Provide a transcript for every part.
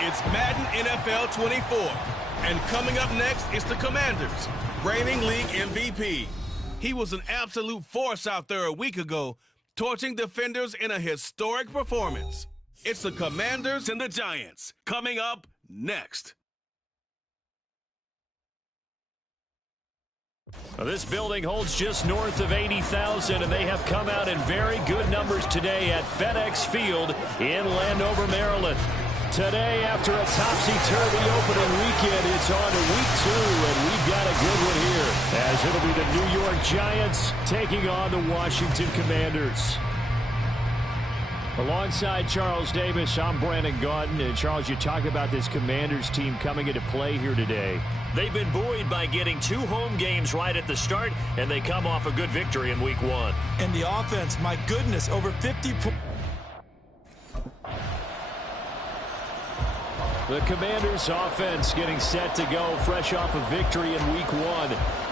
It's Madden NFL 24. And coming up next is the Commanders, reigning league MVP. He was an absolute force out there a week ago, torching defenders in a historic performance. It's the Commanders and the Giants, coming up next. Well, this building holds just north of 80,000, and they have come out in very good numbers today at FedEx Field in Landover, Maryland. Today, after a topsy-turvy opening weekend, it's on to week 2, and we've got a good one here, as it'll be the New York Giants taking on the Washington Commanders. Alongside Charles Davis, I'm Brandon Gaudin. And Charles, you talk about this Commanders team coming into play here today. They've been buoyed by getting 2 home games right at the start, and they come off a good victory in week 1. And the offense, my goodness, over 50 points. The Commanders' offense getting set to go fresh off a victory in week 1.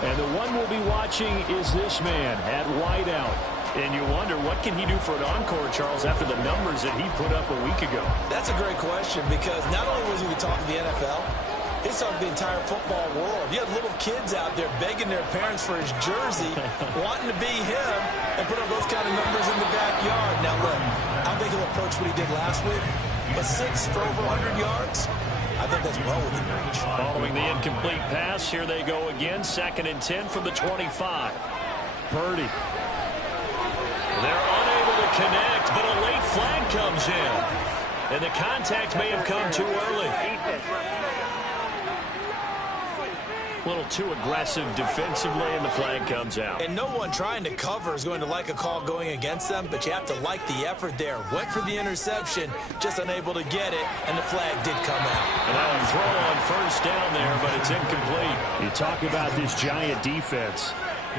And the one we'll be watching is this man at wideout. And you wonder, what can he do for an encore, Charles, after the numbers that he put up a week ago? That's a great question, because not only was he the talk of the NFL, he's talking the entire football world. You have little kids out there begging their parents for his jersey, wanting to be him, and put up those kind of numbers in the backyard. Now, look, I think he'll approach what he did last week, but 6 for over 100 yards, I think that's well within reach. Following the incomplete pass, here they go again, 2nd and 10 from the 25. Purdy. They're unable to connect, but a late flag comes in. And the contact may have come too early. A little too aggressive defensively, and the flag comes out. And no one trying to cover is going to like a call going against them, but you have to like the effort there. Went for the interception, just unable to get it, and the flag did come out. And now a throw on 1st down there, but it's incomplete. You talk about this Giant defense.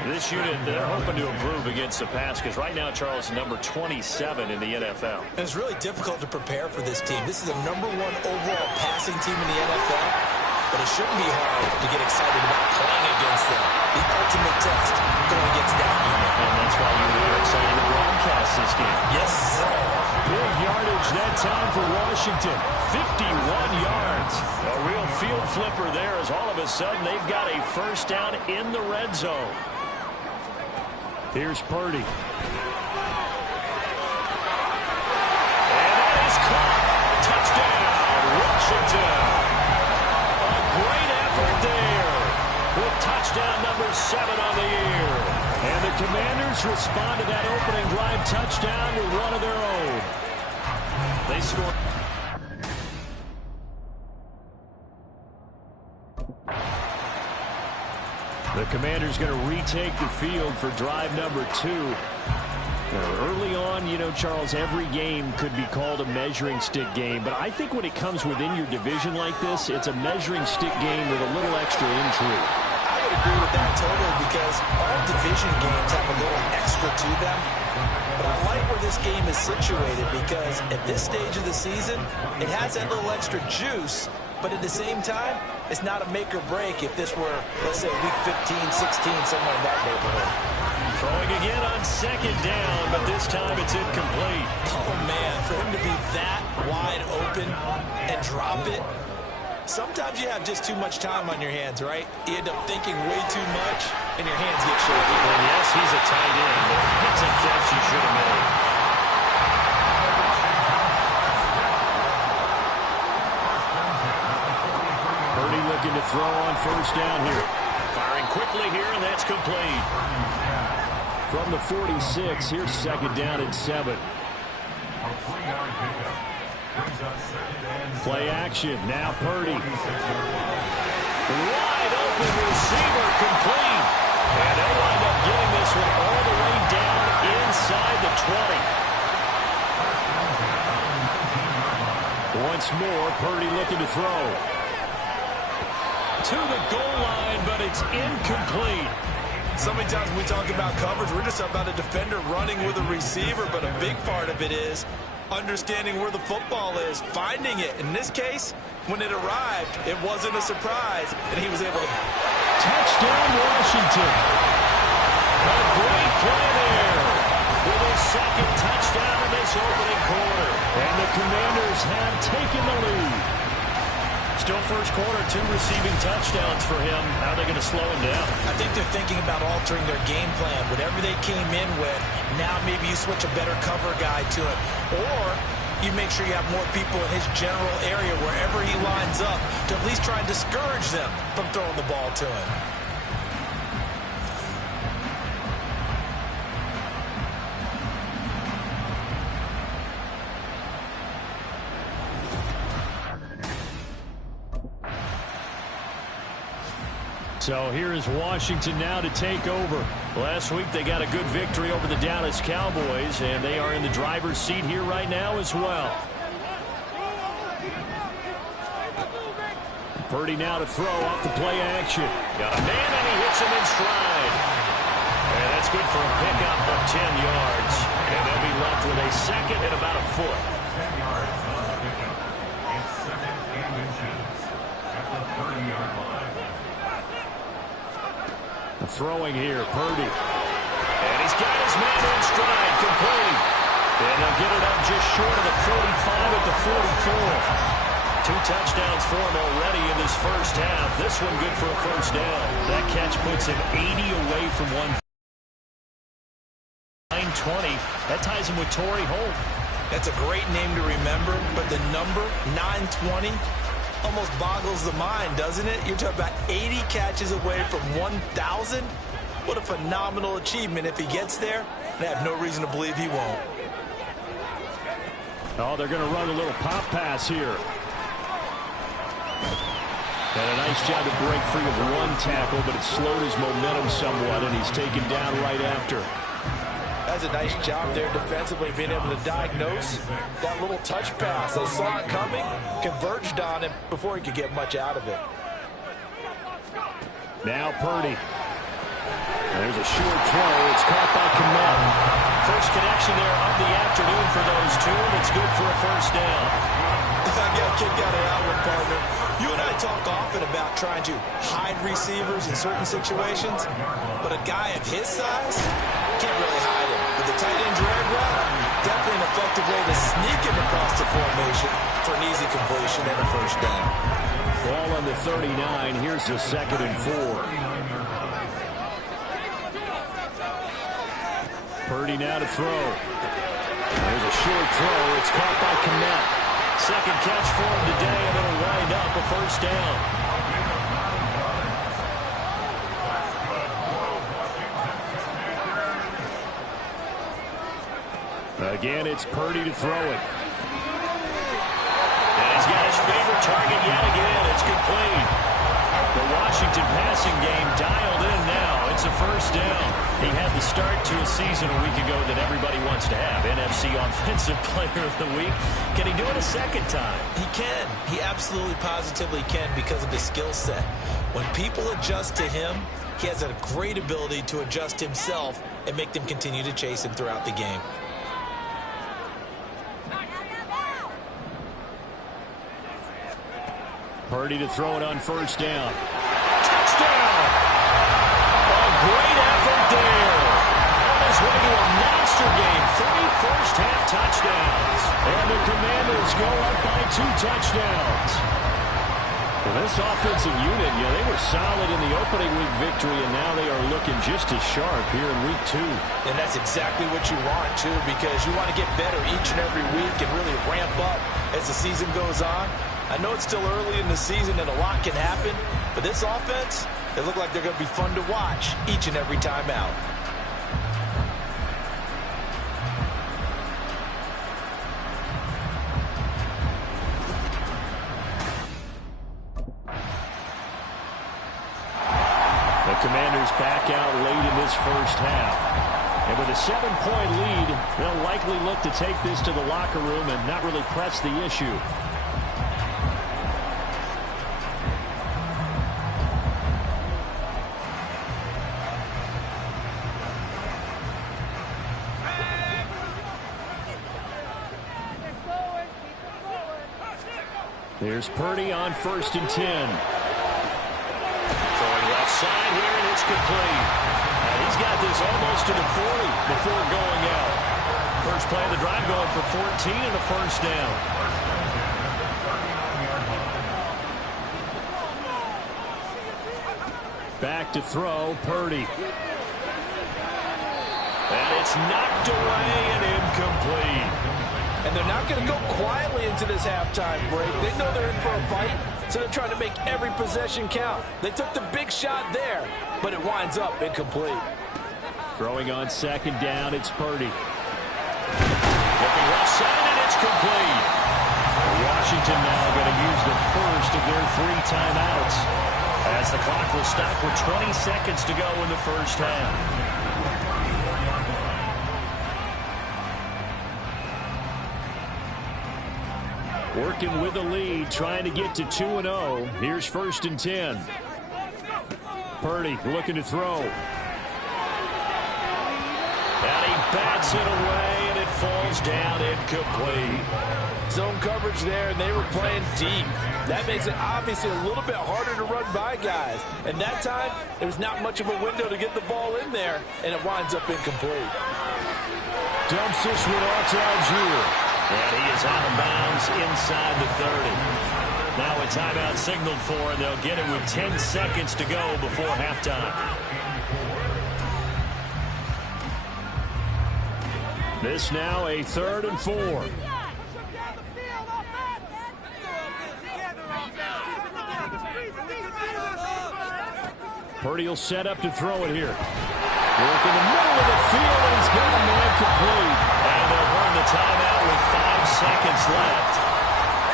This unit, they're hoping to improve against the pass, because right now, Charles, number 27 in the NFL. And it's really difficult to prepare for this team. This is the #1 overall passing team in the NFL, but it shouldn't be hard to get excited about playing against them. The ultimate test going against that unit. And that's why you were excited to broadcast this game. Yes, sir. Big yardage that time for Washington. 51 yards. A real field flipper there, as all of a sudden they've got a 1st down in the red zone. Here's Purdy. And that is caught. Touchdown, Washington. A great effort there, with touchdown number 7 on the year. And the Commanders respond to that opening drive touchdown with one of their own. They score. The Commanders going to retake the field for drive number 2. Now, early on, you know, Charles, every game could be called a measuring stick game. But I think when it comes within your division like this, it's a measuring stick game with a little extra intrigue. I would agree with that totally, because all division games have a little extra to them. But I like where this game is situated, because at this stage of the season, it has that little extra juice. But at the same time, it's not a make or break if this were, let's say, week 15, 16, somewhere in that neighborhood. Throwing again on 2nd down, but this time it's incomplete. Oh, man, for him to be that wide open and drop it. Sometimes you have just too much time on your hands, right? You end up thinking way too much, and your hands get shaky. And yes, he's a tight end, but it's a catch he should have made. Purdy looking to throw on 1st down here. Firing quickly here, and that's complete. From the 46, here's 2nd down and 7. Play action. Now Purdy. Wide open receiver, complete. And they wind up getting this one all the way down inside the 20. Once more, Purdy looking to throw. To the goal line, but it's incomplete. So many times when we talk about coverage, we're just about a defender running with a receiver, but a big part of it is understanding where the football is, finding it. In this case, when it arrived, it wasn't a surprise, and he was able to... Touchdown, Washington. A great play there, with his 2nd touchdown in this opening quarter. And the Commanders have taken the lead. still first quarter, 2 receiving touchdowns for him. How are they going to slow him down? I think they're thinking about altering their game plan. Whatever they came in with, now maybe you switch a better cover guy to it. Or you make sure you have more people in his general area wherever he lines up to at least try and discourage them from throwing the ball to him. So here is Washington now to take over. Last week they got a good victory over the Dallas Cowboys, and they are in the driver's seat here right now as well. Purdy now to throw off the play action. Got a man, and he hits him in stride. And that's good for a pickup of 10 yards. And they'll be left with a second and about a foot. 10 yards on the pickup. It's 2nd and inches at the 30-yard line. Throwing here, Purdy. And he's got his man in stride, complete. And he'll get it up just short of the 45 at the 44. 2 touchdowns for him already in this first half. This one good for a first down. That catch puts him 80 away from 920. That ties him with Torrey Holt. That's a great name to remember, but the number, 920, almost boggles the mind, doesn't it? You're talking about 80 catches away from 1,000. What a phenomenal achievement if he gets there, and I have no reason to believe he won't. Oh, they're going to run a little pop pass here. And a nice job to break free of 1 tackle, but it slowed his momentum somewhat, and he's taken down right after. That's a nice job there defensively, being able to diagnose that little touch pass. They saw it coming, converged on him before he could get much out of it. Now Purdy. There's a short throw. It's caught by Kmet. First connection there of the afternoon for those two, and it's good for a first down. I got a kick out of that one, partner. You and I talk often about trying to hide receivers in certain situations, but a guy of his size can't really hide him. With the tight end drag route, definitely an effective way to sneak him across the formation for an easy completion and a first down. Ball on the 39. Here's the 2nd and 4. Purdy now to throw. There's a short throw. It's caught by Kmet. Second catch for him today, and it'll wind up a first down. Again, it's Purdy to throw it. And he's got his favorite target yet again. It's complete. The Washington passing game dialed in now. It's a first down. He had the start to a season a week ago that everybody wants to have. NFC Offensive Player of the Week. Can he do it a second time? He can. He absolutely positively can because of his skill set. When people adjust to him, he has a great ability to adjust himself and make them continue to chase him throughout the game. Purdy to throw it on first down. Touchdown! A great effort there. On his way to a monster game. 3 first-half touchdowns. And the Commanders go up by 2 touchdowns. Well, this offensive unit, they were solid in the opening week victory, and now they are looking just as sharp here in week 2. And that's exactly what you want, too, because you want to get better each and every week and really ramp up as the season goes on. I know it's still early in the season and a lot can happen, but this offense, they look like they're going to be fun to watch each and every time out. The Commanders back out late in this first half. And with a 7-point lead, they'll likely look to take this to the locker room and not really press the issue. There's Purdy on 1st and 10. Throwing left side here, and it's complete. And he's got this almost to the 40 before going out. First play of the drive going for 14 and a first down. Back to throw, Purdy. And it's knocked away and incomplete. And they're not going to go quietly into this halftime break. They know they're in for a fight, so they're trying to make every possession count. They took the big shot there, but it winds up incomplete. Throwing on second down, it's Purdy. Looking left side, and it's complete. Washington now going to use the first of their 3 timeouts, as the clock will stop with 20 seconds to go in the first half. Working with the lead, trying to get to 2-0. Here's 1st and 10. Purdy looking to throw. And he bats it away, and it falls down incomplete. Zone coverage there, and they were playing deep. That makes it obviously a little bit harder to run by guys. And that time, there was not much of a window to get the ball in there, and it winds up incomplete. Dumps this one off to Algier. And he is out of bounds inside the 30. Now a timeout signaled for, and they'll get it with 10 seconds to go before halftime. This now a 3rd and 4. Purdy will set up to throw it here. Work in the middle of the field, and he's got a man complete. And they'll burn the timeout with 5 seconds left.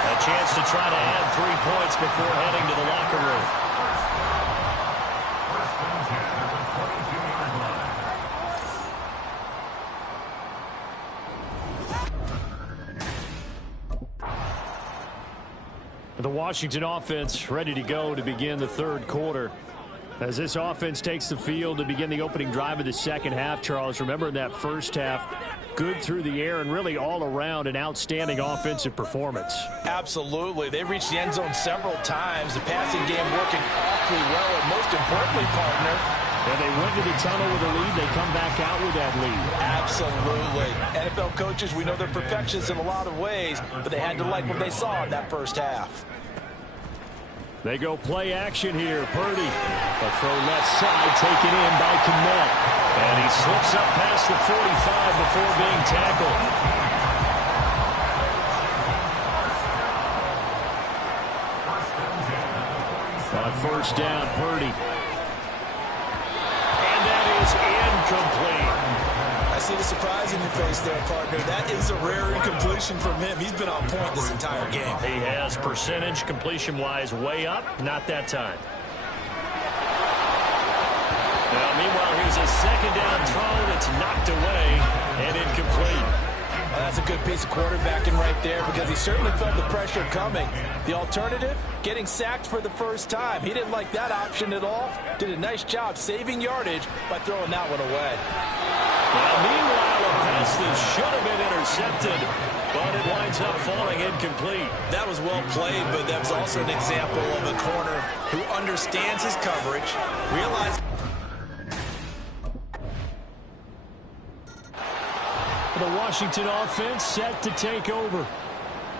A chance to try to add 3 points before heading to the locker room. The Washington offense ready to go to begin the 3rd quarter. As this offense takes the field to begin the opening drive of the second half, Charles, remember in that first half, good through the air and really all around an outstanding offensive performance. Absolutely. They reached the end zone several times. The passing game working awfully well, and most importantly, partner, and they went to the tunnel with a lead. They come back out with that lead. Absolutely. NFL coaches, we know they're perfectionists in a lot of ways, but they had to like what they saw in that first half. They go play action here. Purdy. A throw left side taken in by Kmet. And he slips up past the 45 before being tackled. On 1st down, Purdy. And that is incomplete. I see the surprise in your face there, partner. That is a rare incompletion from him. He's been on point this entire game. He has percentage completion-wise way up. Not that time. Now, meanwhile, here's a 2nd down throw that's knocked away and incomplete. Well, that's a good piece of quarterbacking right there because he certainly felt the pressure coming. The alternative, getting sacked for the first time. He didn't like that option at all. Did a nice job saving yardage by throwing that one away. Now, meanwhile, a pass that should have been intercepted, but it winds up falling incomplete. That was well played, but that was also an example of a corner who understands his coverage, realizes. The Washington offense set to take over.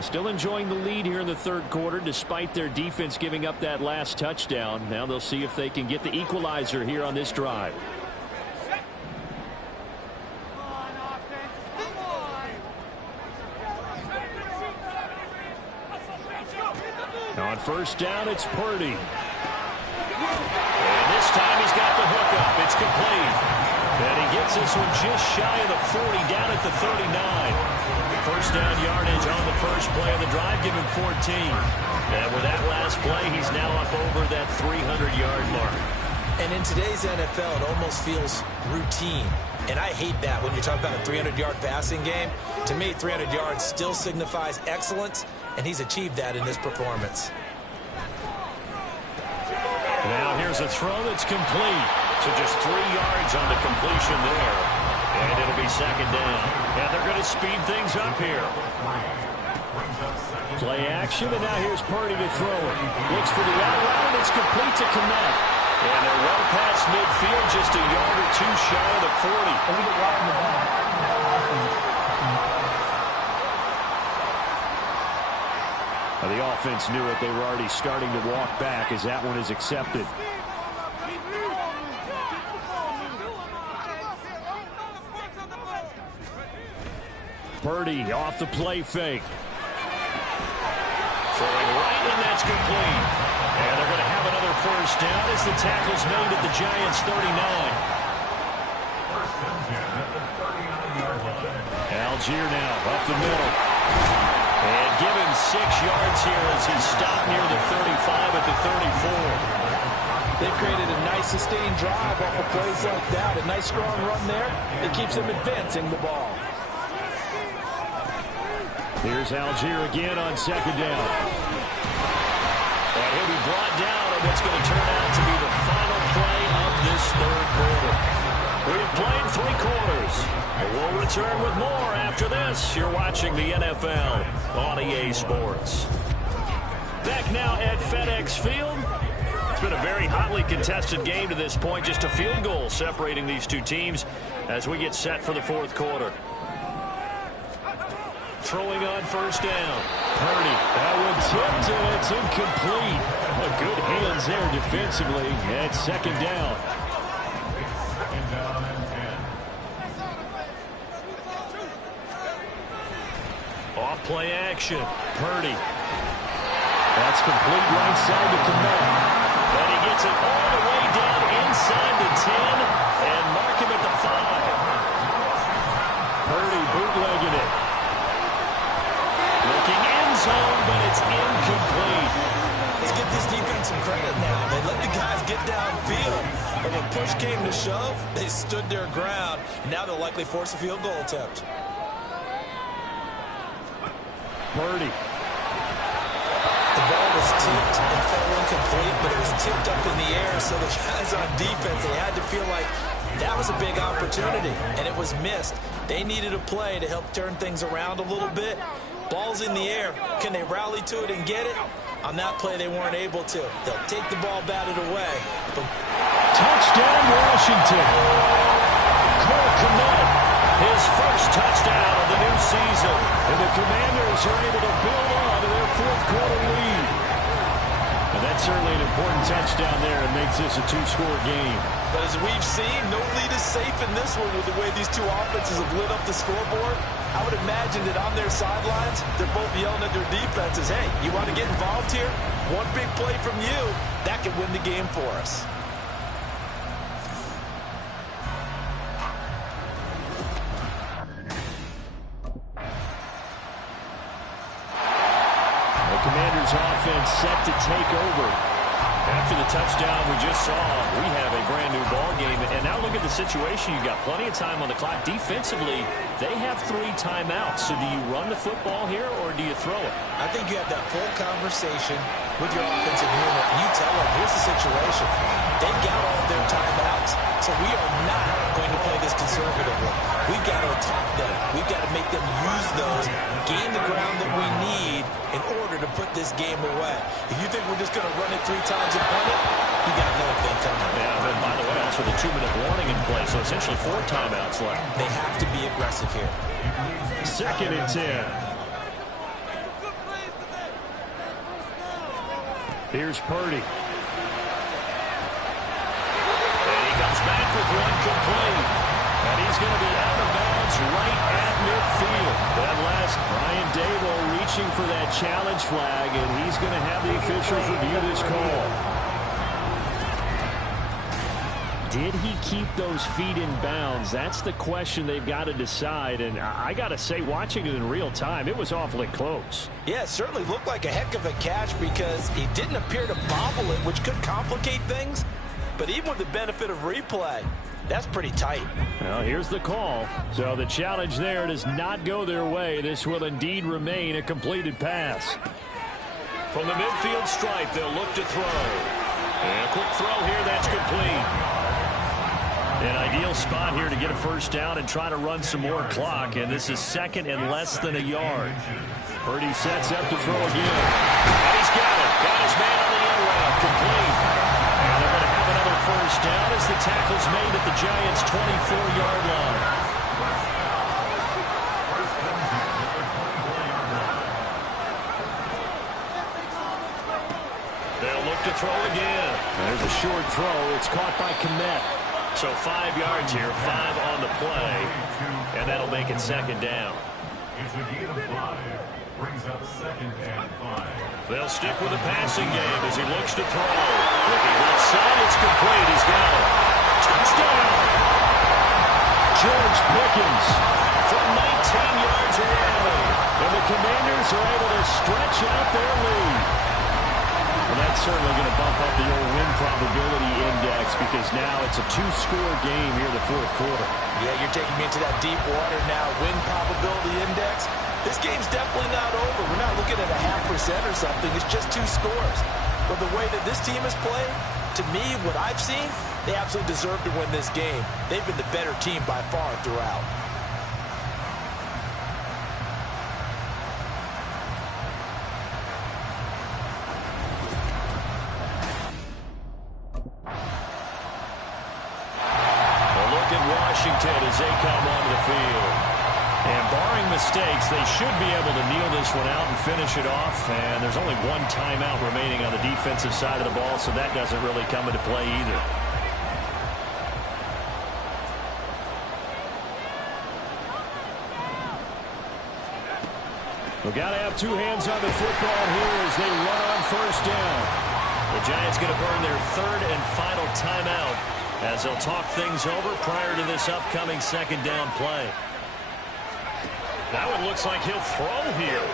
Still enjoying the lead here in the 3rd quarter despite their defense giving up that last touchdown. Now they'll see if they can get the equalizer here on this drive. On 1st down, it's Purdy. And this time he's got the hook up. It's complete. And he gets this one just shy of the 40, down at the 39. 1st down yardage on the first play of the drive, give him 14. And with that last play, he's now up over that 300-yard mark. And in today's NFL, it almost feels routine. And I hate that when you talk about a 300-yard passing game. To me, 300 yards still signifies excellence, and he's achieved that in this performance. Now here's a throw that's complete. So just 3 yards on the completion there. And it'll be 2nd down. And they're going to speed things up here. Play action, and now here's Purdy to throw it. Looks for the out route, and it's complete to Kmet. And they're well past midfield, just a yard or 2 shy of the 40. The offense knew it. They were already starting to walk back as that one is accepted. Purdy off the play fake. Throwing right, and that's complete. And they're going to have another first down as the tackle's made at the Giants' 39. First and 10 at the 39-yard line. Algier now up the middle. And given 6 yards here as he stopped near the 35 at the 34. They've created a nice sustained drive off of plays like that. A nice strong run there. It keeps them advancing the ball. Here's Algier again on second down. And he'll be brought down on what's going to turn out to be the final play of this third quarter. We've played 3 quarters. We'll return with more after this. You're watching the NFL on EA Sports. Back now at FedEx Field. It's been a very hotly contested game to this point. Just a field goal separating these two teams as we get set for the fourth quarter. Throwing on first down. Purdy. That one tipped, and it's incomplete. Good hands there defensively at second down. Second down and 10. Off play action. Purdy. That's complete right side to Komet. And he gets it all the way down inside the 10 and mark him at the 5. Purdy bootlegging it. Looking end zone, but it's incomplete. Let's give this defense some credit now. They let the guys get downfield. But when push came to shove, they stood their ground. And now they'll likely force a field goal attempt. Purdy. The ball was tipped and fell incomplete, but it was tipped up in the air, so the guys on defense, they had to feel like that was a big opportunity, and it was missed. They needed a play to help turn things around a little bit. Ball's in the air. Can they rally to it and get it? On that play, they weren't able to. They'll take the ball, batted away. But Touchdown, Washington. Cole Komet, his first touchdown of the new season. And the Commanders are able to build on to their fourth quarter lead. And that's certainly an important touchdown there. It makes this a 2-score game. But as we've seen, no lead is safe in this one with the way these two offenses have lit up the scoreboard. I would imagine that on their sidelines, they're both yelling at their defenses, hey, you want to get involved here? One big play from you, that could win the game for us. The Commanders' offense set to take over. After the touchdown we just saw, we have a brand-new ball game. And now look at the situation. You've got plenty of time on the clock. Defensively, they have 3 timeouts. So do you run the football here, or do you throw it? I think you have that full conversation with your offensive unit. You tell them, here's the situation. They've got all of their timeouts, so we are not going to play this conservatively. We've got to attack them. We've got to make them use those, gain the ground that we need in order to put this game away. If you think we're just going to run it 3 times and punt it, you got another thing coming. Yeah, and by the way, also the 2-minute warning in play, so essentially 4 timeouts left. They have to be aggressive here. Second and 10. Here's Purdy. And he comes back with one complete. And he's going to be out of bounds right at midfield. That last Brian Dable reaching for that challenge flag, and he's going to have the officials review this call. Did he keep those feet in bounds? That's the question they've got to decide. And I got to say, watching it in real time, it was awfully close. Yeah, it certainly looked like a heck of a catch because he didn't appear to bobble it, which could complicate things. But even with the benefit of replay, that's pretty tight. Well, here's the call. So the challenge there does not go their way. This will indeed remain a completed pass. From the midfield stripe, they'll look to throw. And a quick throw here, that's complete. An ideal spot here to get a first down and try to run some more clock. And this is second and less than a yard. Purdy sets up to throw again. And he's got it. Got his man on the end route. Complete. And they're going to have another first down as the tackle's made at the Giants' 24-yard line. They'll look to throw again. There's a short throw. It's caught by Komet. So 5 yards here, 5 on the play, and that'll make it second down. It's a gain of 5. Brings up 2nd and 5. They'll stick with the passing game as he looks to throw. Looking left side, it's complete. He's got it. Touchdown! George Pickens from 19 yards away. And the Commanders are able to stretch out their lead. Well, that's certainly going to bump up the old win probability index because now it's a 2-score game here in the 4th quarter. Yeah, you're taking me into that deep water now. Win probability index. This game's definitely not over. We're not looking at a 0.5% or something. It's just 2 scores. But the way that this team has played, to me, what I've seen, they absolutely deserve to win this game. They've been the better team by far throughout. Washington as they come onto the field. And barring mistakes, they should be able to kneel this one out and finish it off. And there's only 1 timeout remaining on the defensive side of the ball, so that doesn't really come into play either. We've got to have 2 hands on the football here as they run on 1st down. The Giants going to burn their 3rd and final timeout as they'll talk things over prior to this upcoming 2nd down play. That one looks like he'll throw here.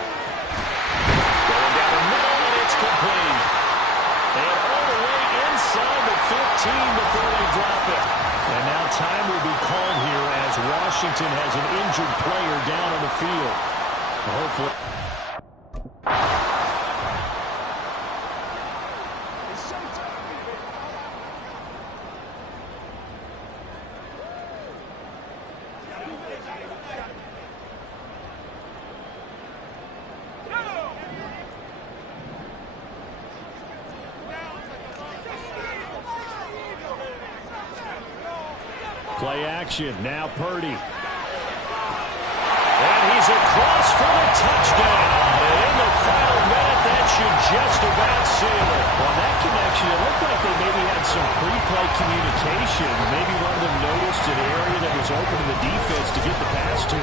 Going down the middle, and it's complete. And all the way inside the 15 before they drop it. And now time will be called here as Washington has an injured player down on the field. Hopefully. Play action. Now Purdy. And he's across for the touchdown. And in the final minute, that should just about seal it. On that connection, it looked like they maybe had some pre-play communication. Maybe one of them noticed an area that was open in the defense to get the pass to.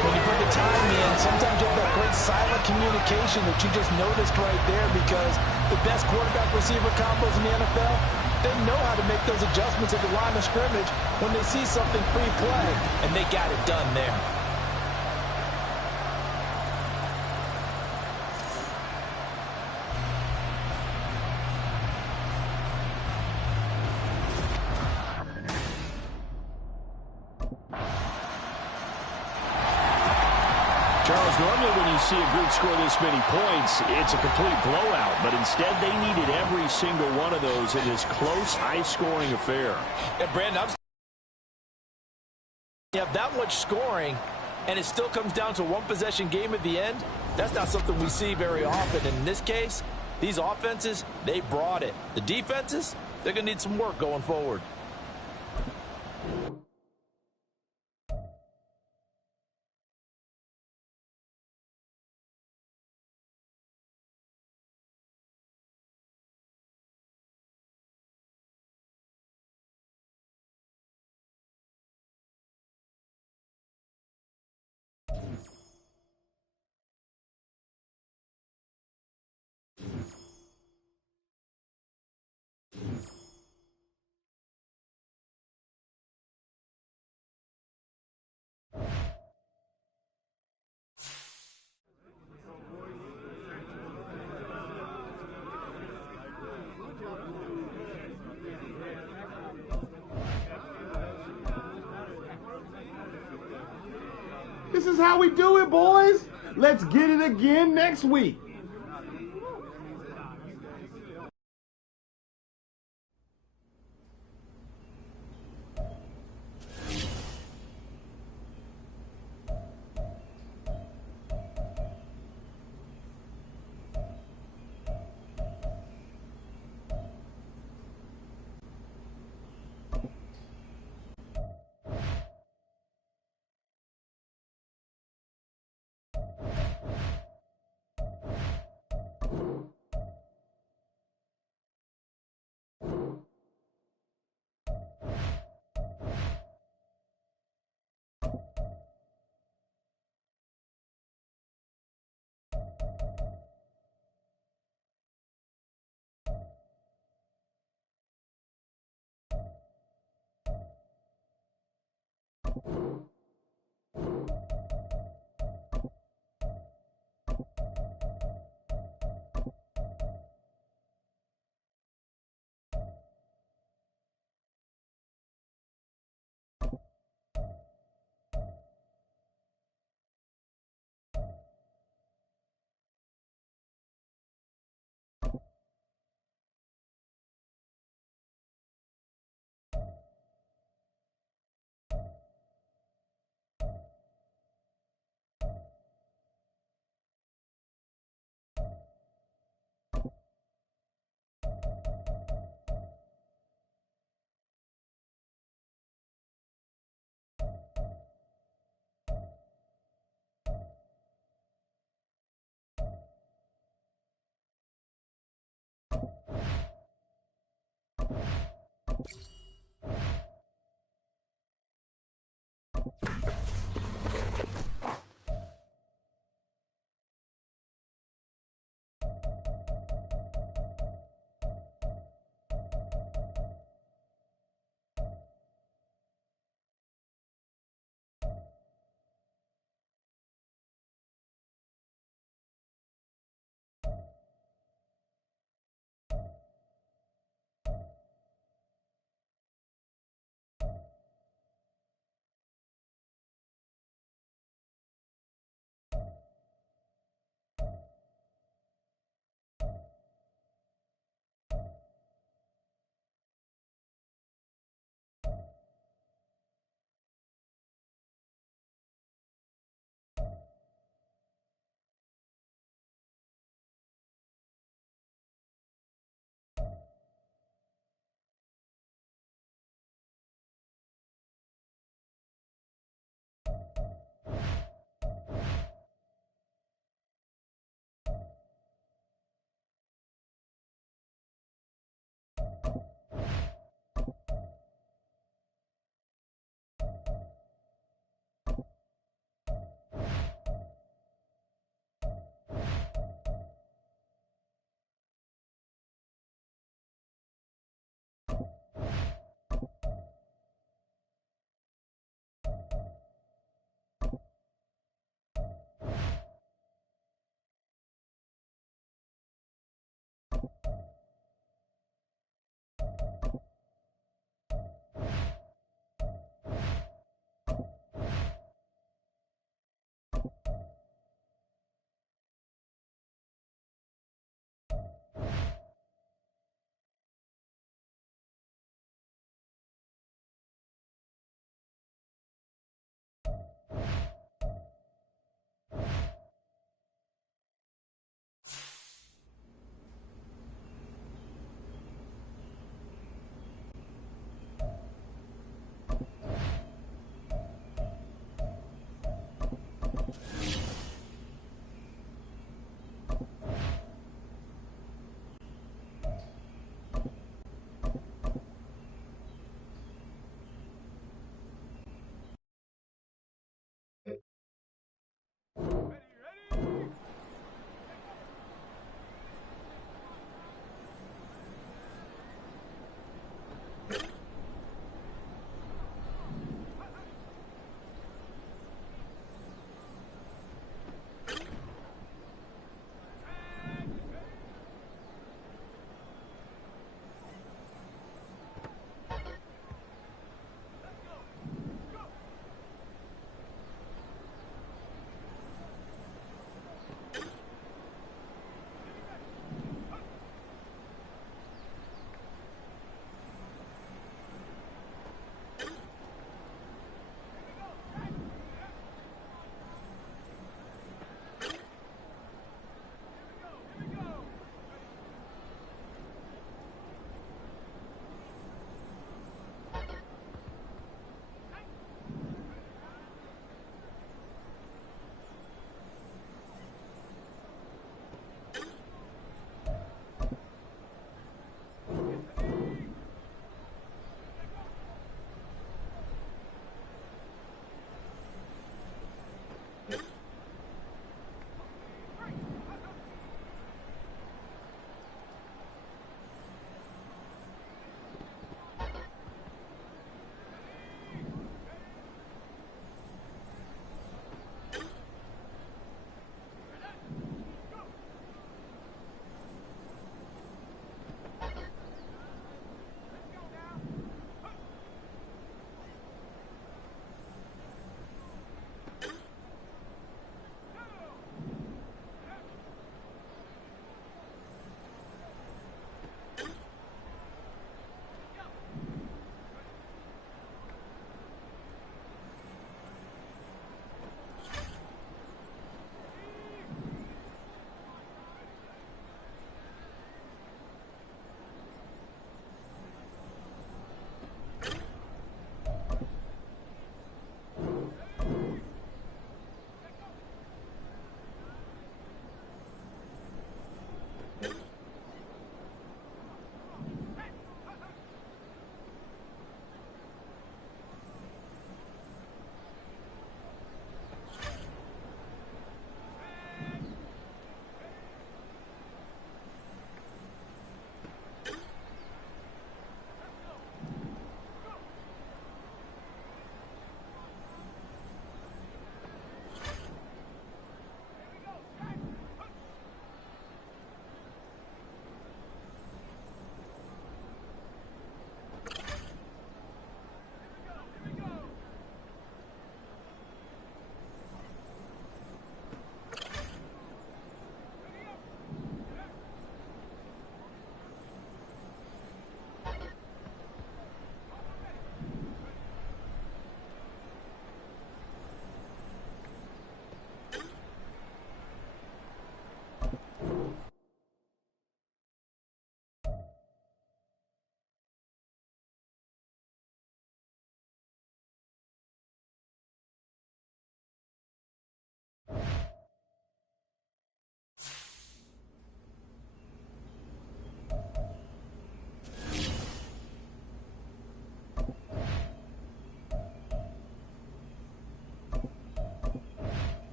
When you put the time in, sometimes you have that great silent communication that you just noticed right there because the best quarterback-receiver combos in the NFL, they know how to make those adjustments at the line of scrimmage when they see something pre-play, and they got it done there. Charles, normally when you see a group score this many points, it's a complete blowout. But instead, they needed every single one of those in this close, high-scoring affair. Yeah, Brandon, you have that much scoring, and it still comes down to a one-possession game at the end. That's not something we see very often. And in this case, these offenses, they brought it. The defenses, they're going to need some work going forward. This is how we do it, boys. Let's get it again next week.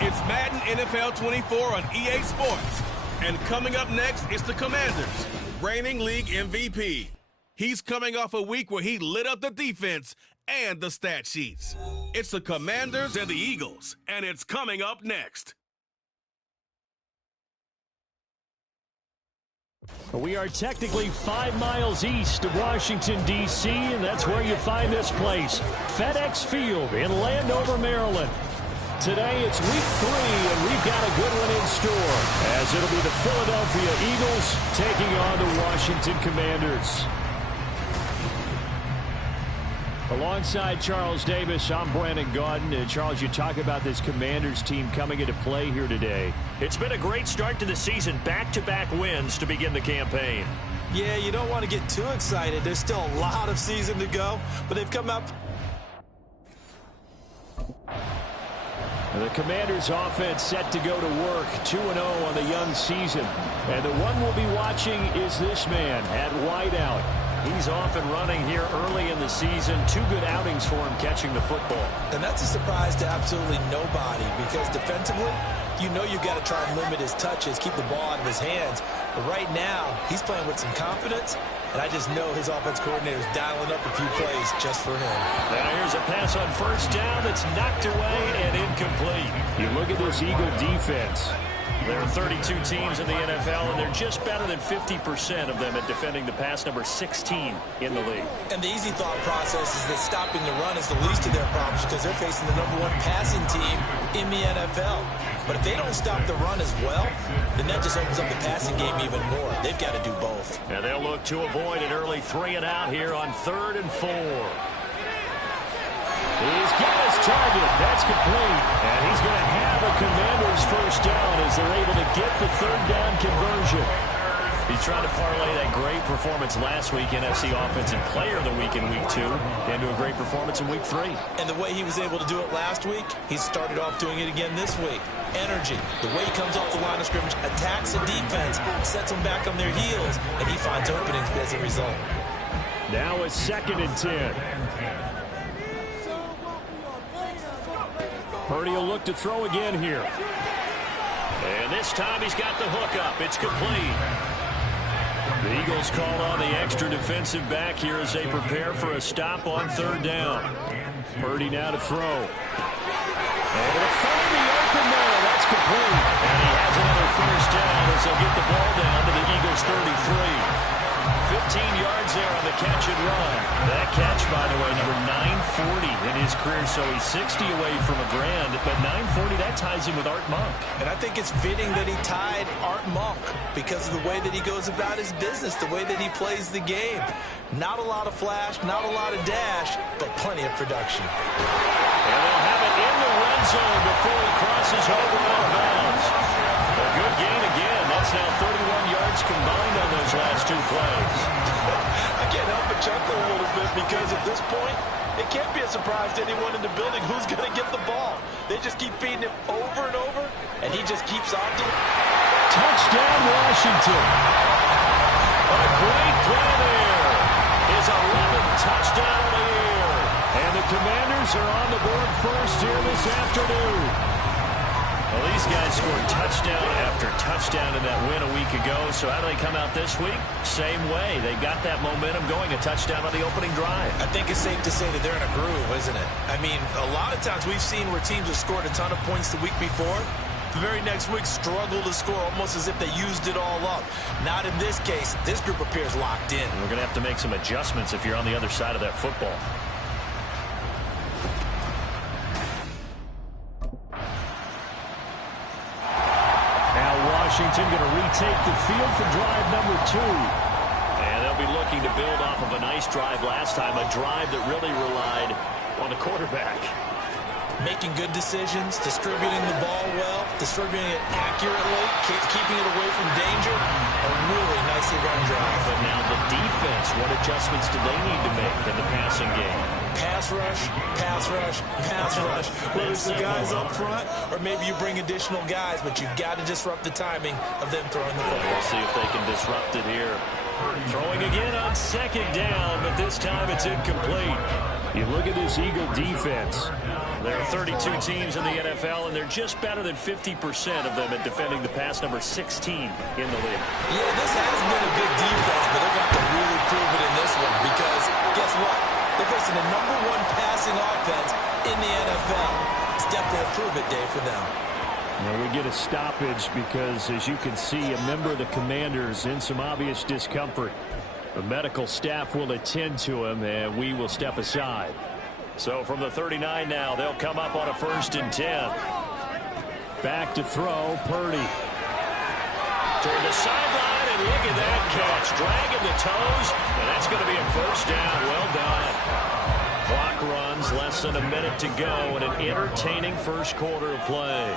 It's Madden NFL 24 on EA Sports. And coming up next is the Commanders, reigning league MVP. He's coming off a week where he lit up the defense and the stat sheets. It's the Commanders and the Eagles, and it's coming up next. We are technically 5 miles east of Washington, D.C., and that's where you find this place, FedEx Field in Landover, Maryland. Today it's week 3, and we've got a good one in store, as it'll be the Philadelphia Eagles taking on the Washington Commanders. Alongside Charles Davis, I'm Brandon Gaudin. And Charles, you talk about this Commanders team coming into play here today. It's been a great start to the season, back-to-back wins to begin the campaign. Yeah, you don't want to get too excited. There's still a lot of season to go, but they've come out. The Commanders' offense set to go to work, 2-0 on the young season. And the one we'll be watching is this man at wideout. He's off and running here early in the season. 2 good outings for him catching the football. And that's a surprise to absolutely nobody, because defensively, you know you've got to try and limit his touches, keep the ball out of his hands. But right now, he's playing with some confidence, and I just know his offense coordinator is dialing up a few plays just for him. Now here's a pass on first down that's knocked away and incomplete. You look at this Eagle defense. There are 32 teams in the NFL, and they're just better than 50% of them at defending the pass, number 16 in the league. And the easy thought process is that stopping the run is the least of their problems, because they're facing the #1 passing team in the NFL. But if they don't stop the run as well, then that just opens up the passing game even more. They've got to do both. And they'll look to avoid an early 3-and-out here on 3rd and 4. He's got his target. That's complete. And he's going to have a Commanders first down as they're able to get the 3rd down conversion. He's trying to parlay that great performance last week, NFC Offensive Player of the Week in Week 2, into a great performance in Week 3. And the way he was able to do it last week, he started off doing it again this week. Energy, the way he comes off the line of scrimmage, attacks the defense, sets them back on their heels, and he finds openings as a result. Now a 2nd and 10. Purdy will look to throw again here. And this time he's got the hook up. It's complete. The Eagles call on the extra defensive back here as they prepare for a stop on 3rd down. Purdy now to throw. And to find the open man. That's complete. And he has another first down as they'll get the ball down to the Eagles' 33. 15 yards there on the catch and run. That catch, by the way, number 940 in his career, so he's 60 away from a grand, but 940, that ties him with Art Monk. And I think it's fitting that he tied Art Monk because of the way that he goes about his business, the way that he plays the game. Not a lot of flash, not a lot of dash, but plenty of production. And they'll have it in the red zone before he crosses over out of bounds. A good gain again. That's now 31 yards combined on those last 2 plays. I can't help but chuckle a little bit because at this point, it can't be a surprise to anyone in the building who's going to get the ball. They just keep feeding him over and over, and he just keeps on doing it. Touchdown, Washington. A great play there. His 11th touchdown of the year. And the Commanders are on the board first here this afternoon. Well, these guys scored touchdown after touchdown in that win a week ago. So how do they come out this week? Same way. They got that momentum going, a touchdown on the opening drive. I think it's safe to say that they're in a groove, isn't it? I mean, a lot of times we've seen where teams have scored a ton of points the week before. The very next week struggle to score almost as if they used it all up. Not in this case. This group appears locked in. We're going to have to make some adjustments if you're on the other side of that football. Washington going to retake the field for drive number 2. And they'll be looking to build off of a nice drive last time, a drive that really relied on the quarterback. Making good decisions, distributing the ball well, distributing it accurately, keeping it away from danger. A really nicely run drive. But now the defense, what adjustments do they need to make in the passing game? Pass rush, pass rush, pass rush. Whether it's the guys up front or maybe you bring additional guys, but you've got to disrupt the timing of them throwing the football. We'll see if they can disrupt it here. Throwing again on 2nd down, but this time it's incomplete. You look at this Eagle defense. There are 32 teams in the NFL, and they're just better than 50% of them at defending the pass, number 16 in the league. Yeah, this has been a good defense, but they're going to really prove it in this one because guess what? They're facing the #1 passing offense in the NFL. It's definitely a prove-it day for them. Now we get a stoppage because, as you can see, a member of the Commanders in some obvious discomfort. The medical staff will attend to him, and we will step aside. So from the 39 now, they'll come up on a 1st and 10. Back to throw, Purdy. Toward the sideline, and look at that catch. Dragging the toes, and that's going to be a 1st down. Well done. Clock runs, less than a minute to go, and an entertaining first quarter of play.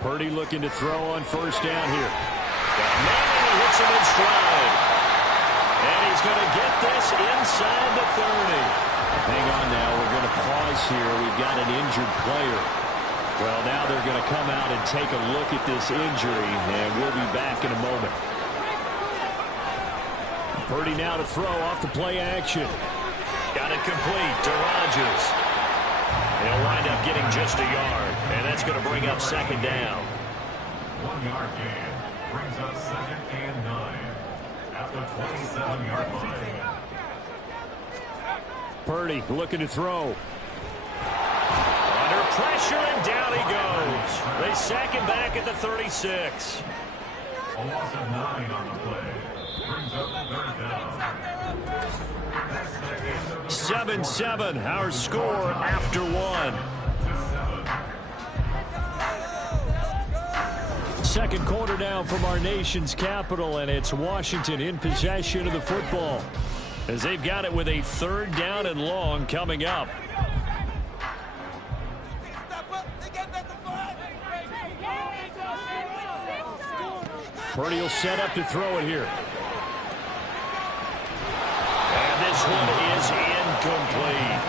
Purdy looking to throw on 1st down here. Manning hits him in stride. And he's going to get this inside the 30. Hang on now. We're going to pause here. We've got an injured player. Well, now they're going to come out and take a look at this injury, and we'll be back in a moment. Purdy now to throw off the play action. Got it complete to Rodgers. He'll wind up getting just a yard, and that's going to bring up 2nd down. 1-yard gain brings up 2nd and 9 at the 27-yard line. Purdy looking to throw. Under pressure, and down he goes. They sack him back at the 36. A loss of 9 on the play brings up 3rd down. 7-7, our score after 1. Second quarter down from our nation's capital, and it's Washington in possession of the football as they've got it with a 3rd down and long coming up. Purdy will set up to throw it here. And this one is incomplete.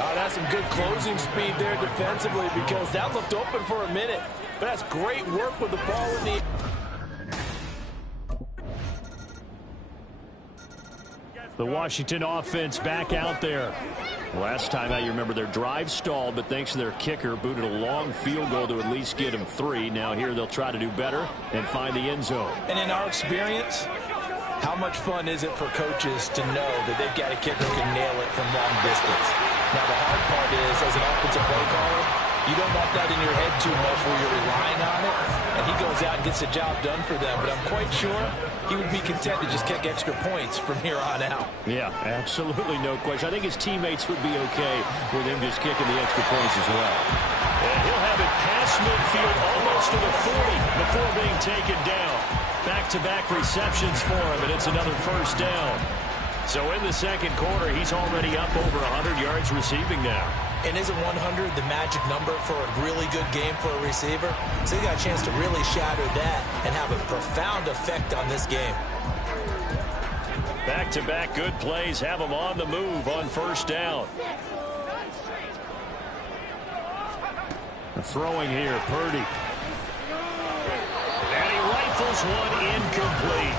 Oh, that's some good closing speed there defensively because that looked open for a minute. But that's great work with the ball in the... The Washington offense back out there. Last time out, you remember their drive stalled, but thanks to their kicker, booted a long field goal to at least get them 3. Now here they'll try to do better and find the end zone. And in our experience, how much fun is it for coaches to know that they've got a kicker who can nail it from long distance? Now the hard part is, as an offensive play caller, you don't want that in your head too much where you're relying on it, and he goes out and gets the job done for them. But I'm quite sure he would be content to just kick extra points from here on out. Yeah, absolutely no question. I think his teammates would be okay with him just kicking the extra points as well. And he'll have it past midfield almost to the 40 before being taken down. Back-to-back receptions for him, and it's another 1st down. So in the second quarter, he's already up over 100 yards receiving now. And isn't 100 the magic number for a really good game for a receiver? So they got a chance to really shatter that and have a profound effect on this game. Back-to-back good plays have him on the move on 1st down. Throwing here, Purdy. And he rifles one incomplete.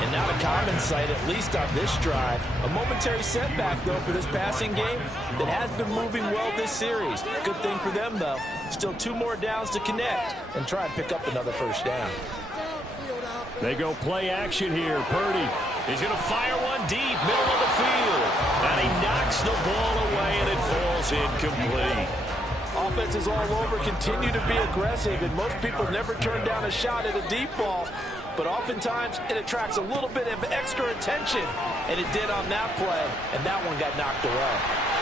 And not a common sight, at least on this drive. A momentary setback, though, for this passing game that has been moving well this series. Good thing for them, though. Still 2 more downs to connect and try and pick up another 1st down. They go play action here. Purdy. He's going to fire one deep, middle of the field. And he knocks the ball away, and it falls incomplete. Offenses all over continue to be aggressive, and most people never turn down a shot at a deep ball. But oftentimes, it attracts a little bit of extra attention. And it did on that play, and that one got knocked away.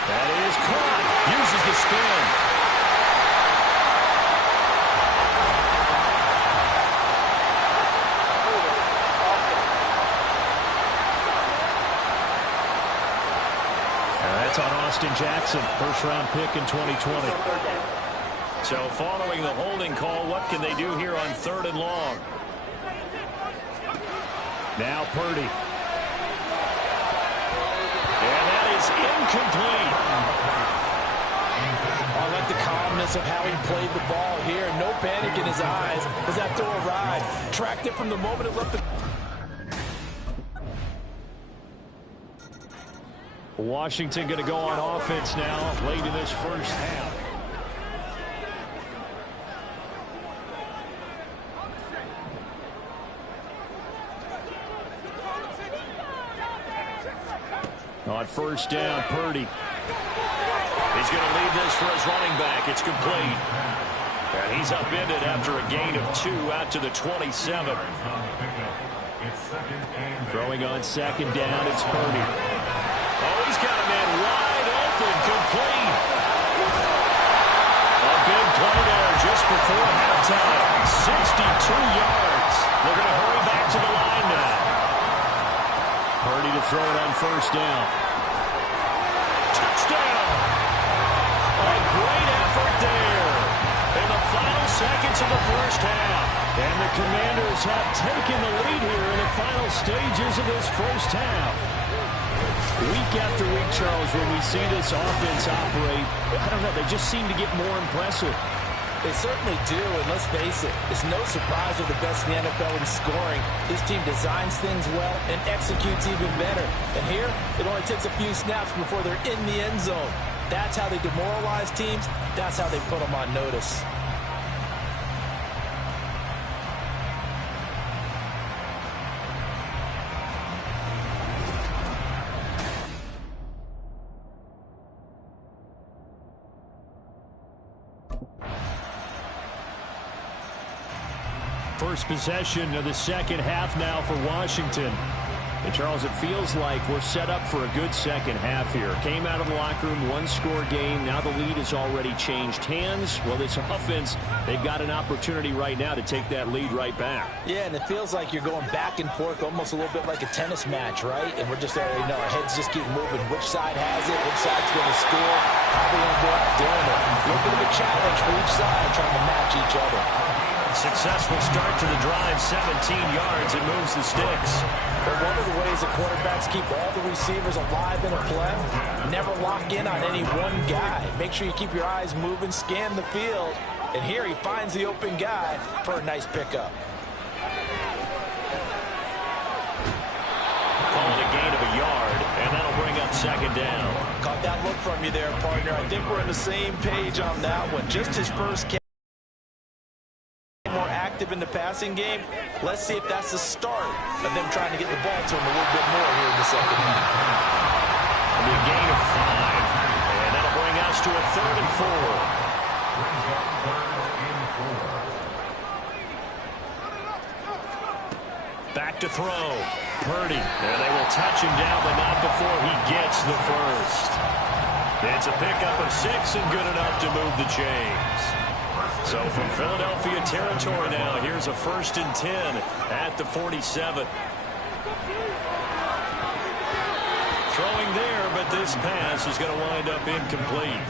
That is caught. Uses the spin. That's on Austin Jackson, 1st-round pick in 2020. So following the holding call, what can they do here on 3rd and long? Now Purdy. And that is incomplete. I like the calmness of how he played the ball here. No panic in his eyes as that throw arrived. Tracked it from the moment it left the... Washington going to go on offense now late in this first half. On first down, Purdy. He's going to leave this for his running back. It's complete. And he's upended after a gain of 2 out to the 27. Throwing on second down, it's Purdy. Oh, he's got a man wide open, complete. A big play there just before halftime. 62 yards. They're going to hurry back to the line now. Purdy to throw it on first down. Touchdown! A great effort there in the final seconds of the first half. And the Commanders have taken the lead here in the final stages of this first half. Week after week, Charles, when we see this offense operate, I don't know, they just seem to get more impressive. They certainly do, and let's face it, it's no surprise they're the best in the NFL in scoring. This team designs things well and executes even better. And here, it only takes a few snaps before they're in the end zone. That's how they demoralize teams. That's how they put them on notice. First possession of the second half now for Washington. And Charles, it feels like we're set up for a good second half here. Came out of the locker room, one-score game. Now the lead has already changed hands. Well, this offense, they've got an opportunity right now to take that lead right back. Yeah, and it feels like you're going back and forth almost a little bit like a tennis match, right? And we're just already know our heads just keep moving. Which side has it? Which side's going to score? How are they going to go out doing it? A little bit of a challenge for each side trying to match each other. Successful start to the drive, 17 yards, and moves the sticks. But one of the ways the quarterbacks keep all the receivers alive in a play, never lock in on any one guy. Make sure you keep your eyes moving, scan the field, and here he finds the open guy for a nice pickup. Call it a gain of a yard, and that'll bring up second down. Caught that look from you there, partner. I think we're on the same page on that one. Just his first catch. More active in the passing game. Let's see if that's the start of them trying to get the ball to him a little bit more here in the second half. A gain of 5, and that'll bring us to a 3rd and 4. Back to throw. Purdy. And they will touch him down, but not before he gets the first. It's a pickup of 6 and good enough to move the chains. So from Philadelphia territory now, here's a 1st and 10 at the 47. Throwing there, but this pass is going to wind up incomplete.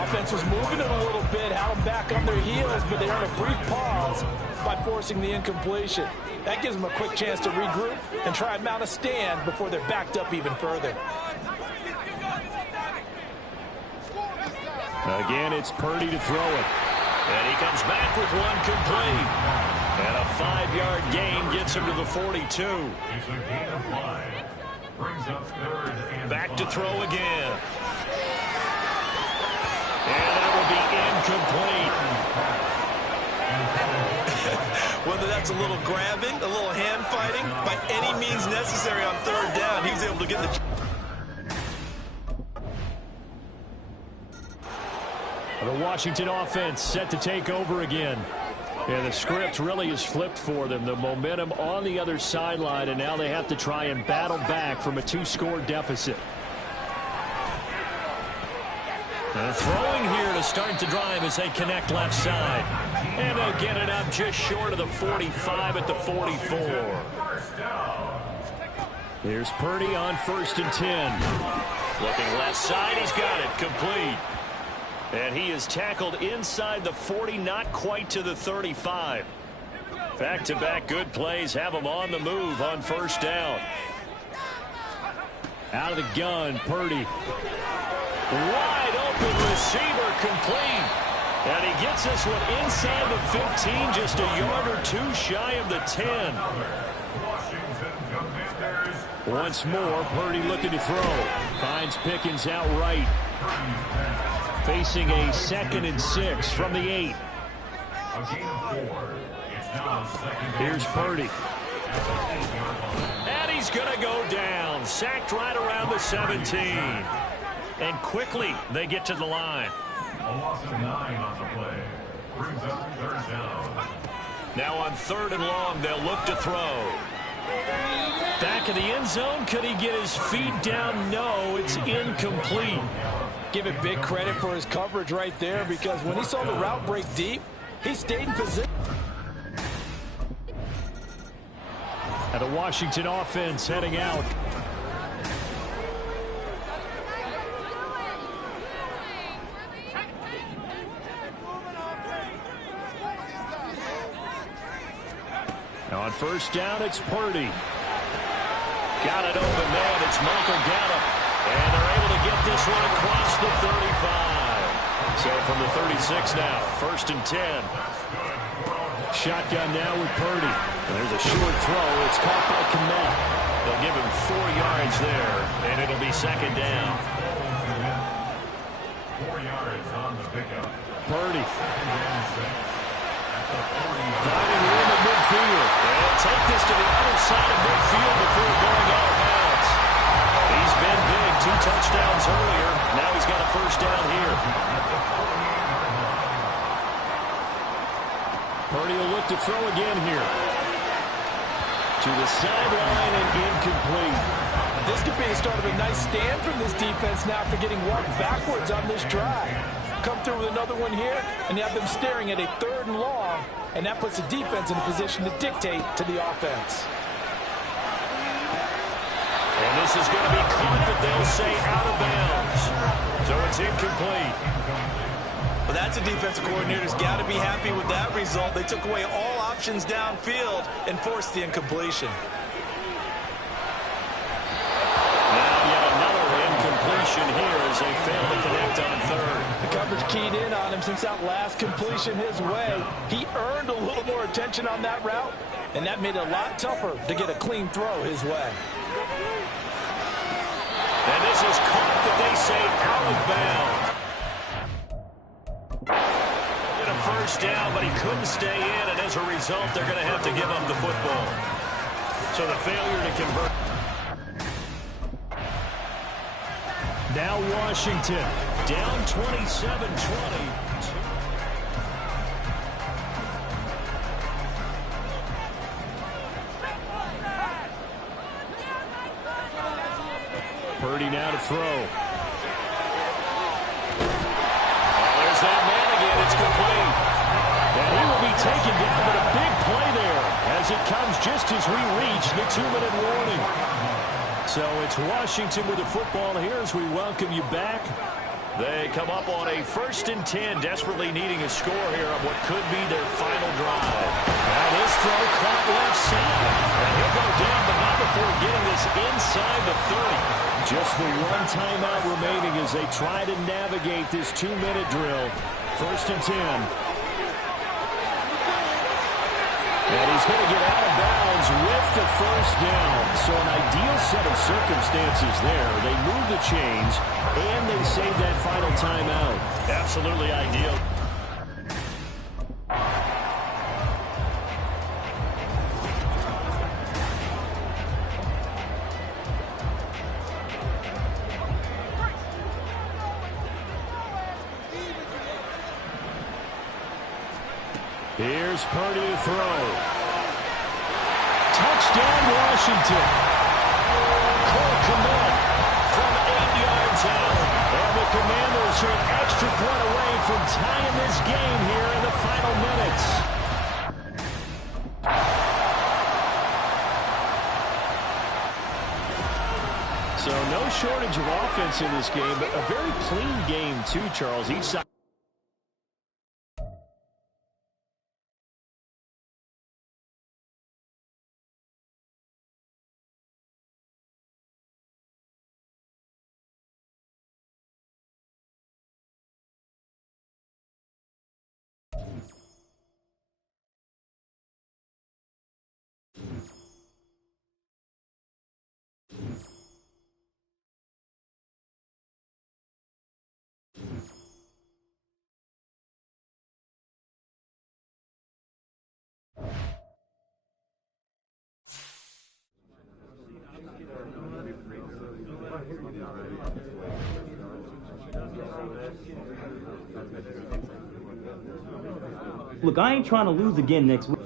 Offense was moving it a little bit, had them back on their heels, but they earned a brief pause by forcing the incompletion. That gives them a quick chance to regroup and try and mount a stand before they're backed up even further. Again, it's Purdy to throw it. And he comes back with one complete. And a 5-yard gain gets him to the 42. It's a gain of 5. Brings up 3rd and Back to throw again. And that will be incomplete. Whether that's a little grabbing, a little hand fighting, by any means necessary on 3rd down, he was able to get the... The Washington offense set to take over again. And the script really is flipped for them. The momentum on the other sideline, and now they have to try and battle back from a 2-score deficit. And throwing here to start the drive as they connect left side. And they'll get it up just short of the 45 at the 44. Here's Purdy on 1st and 10. Looking left side, he's got it, complete. And he is tackled inside the 40, not quite to the 35. Back-to-back good plays have him on the move on 1st down. Out of the gun, Purdy. Wide open receiver, complete. And he gets this one inside the 15, just a yard or 2 shy of the 10. Once more, Purdy looking to throw. Finds Pickens out right. Facing a 2nd and 6 from the 8. Here's Purdy. And he's going to go down. Sacked right around the 17. And quickly they get to the line. A loss of 9 on the play. Brings up 3rd down. Now on 3rd and long, they'll look to throw. Back in the end zone, could he get his feet down? No, it's incomplete. Give it big credit for his coverage right there, because when he saw the route break deep, he stayed in position. And the Washington offense heading out. Now on 1st down, it's Purdy. Got it open, man. It's Michael Gallup. And they're able to get this one across the 35. So from the 36 now, 1st and 10. Shotgun now with Purdy. And there's a short throw. It's caught by Kmet. They'll give him 4 yards there, and it'll be 2nd down. 4 yards on the pickup. Purdy. Finding room at midfield. And take this to the other side of midfield before going out of bounds. He's been big. 2 touchdowns earlier. Now he's got a 1st down here. Purdy will look to throw again here. To the sideline and incomplete. This could be the start of a nice stand from this defense now after getting walked backwards on this drive. Come through with another one here, and you have them staring at a 3rd and long, and that puts the defense in a position to dictate to the offense. And this is going to be caught, but they'll say out of bounds. So it's incomplete. Well, that's a defensive coordinator's got to be happy with that result. They took away all options downfield and forced the incompletion. Now yet another incompletion here as they fail to connect on 3rd. The coverage keyed in on him since that last completion his way. He earned a little more attention on that route, and that made it a lot tougher to get a clean throw his way. And this is caught, but they say out of bounds. Get a 1st down, but he couldn't stay in, and as a result, they're going to have to give up the football. So the failure to convert. Now Washington down 27-20. Purdy now to throw. Oh, there's that man again. It's complete. And he will be taken down, but a big play there as it comes just as we reach the 2-minute warning. So it's Washington with the football here as we welcome you back. They come up on a 1st and 10, desperately needing a score here on what could be their final drive. Now this throw caught left side. And he'll go down, but not before getting this inside the 30. Just the 1 timeout remaining as they try to navigate this 2-minute drill. 1st and 10. And he's going to get out of bounds with the 1st down. So an ideal set of circumstances there. They move the chains, and they save that final timeout. Absolutely ideal. Here's Purdy to throw. Touchdown, Washington. Cole Kmet from 8 yards out. And the Commanders are an extra point away from tying this game here in the final minutes. So no shortage of offense in this game, but a very clean game too, Charles. Each side. Look, I ain't trying to lose again next week.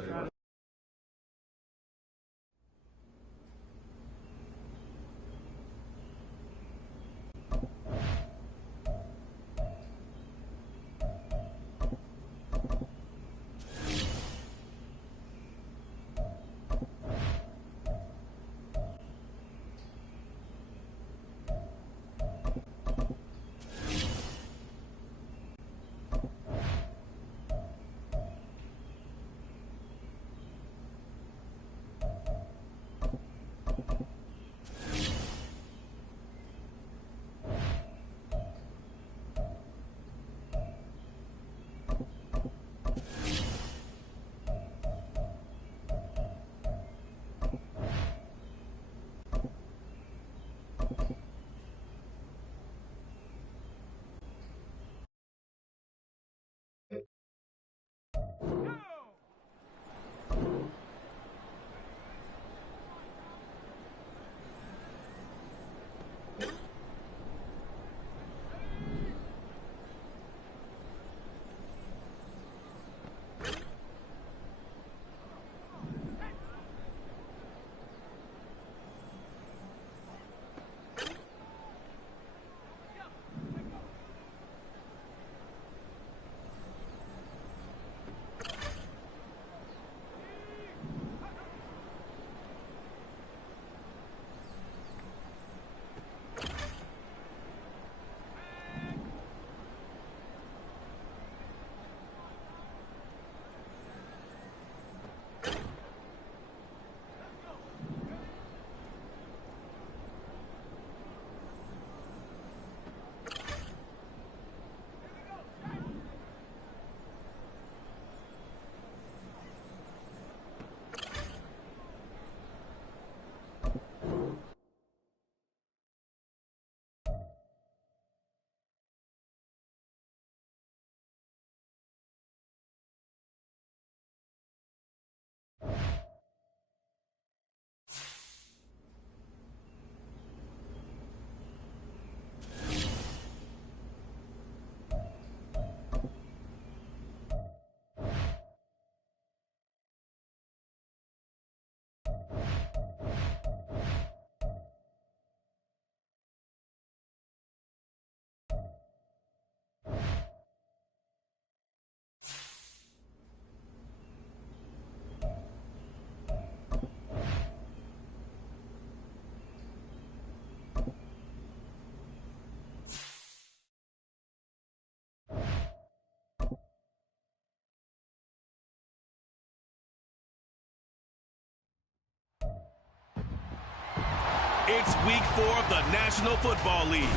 It's week 4 of the National Football League.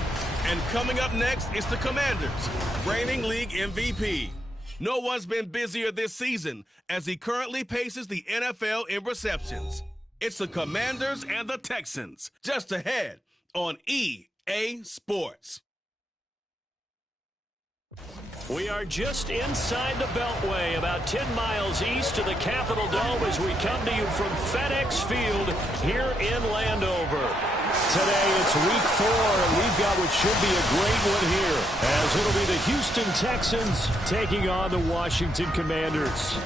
And coming up next is the Commanders, reigning league MVP. No one's been busier this season as he currently paces the NFL in receptions. It's the Commanders and the Texans, just ahead on EA Sports. We are just inside the Beltway, about 10 miles east of the Capitol Dome as we come to you from FedEx Field here in Landover. Today it's week 4, and we've got what should be a great one here, as it'll be the Houston Texans taking on the Washington Commanders.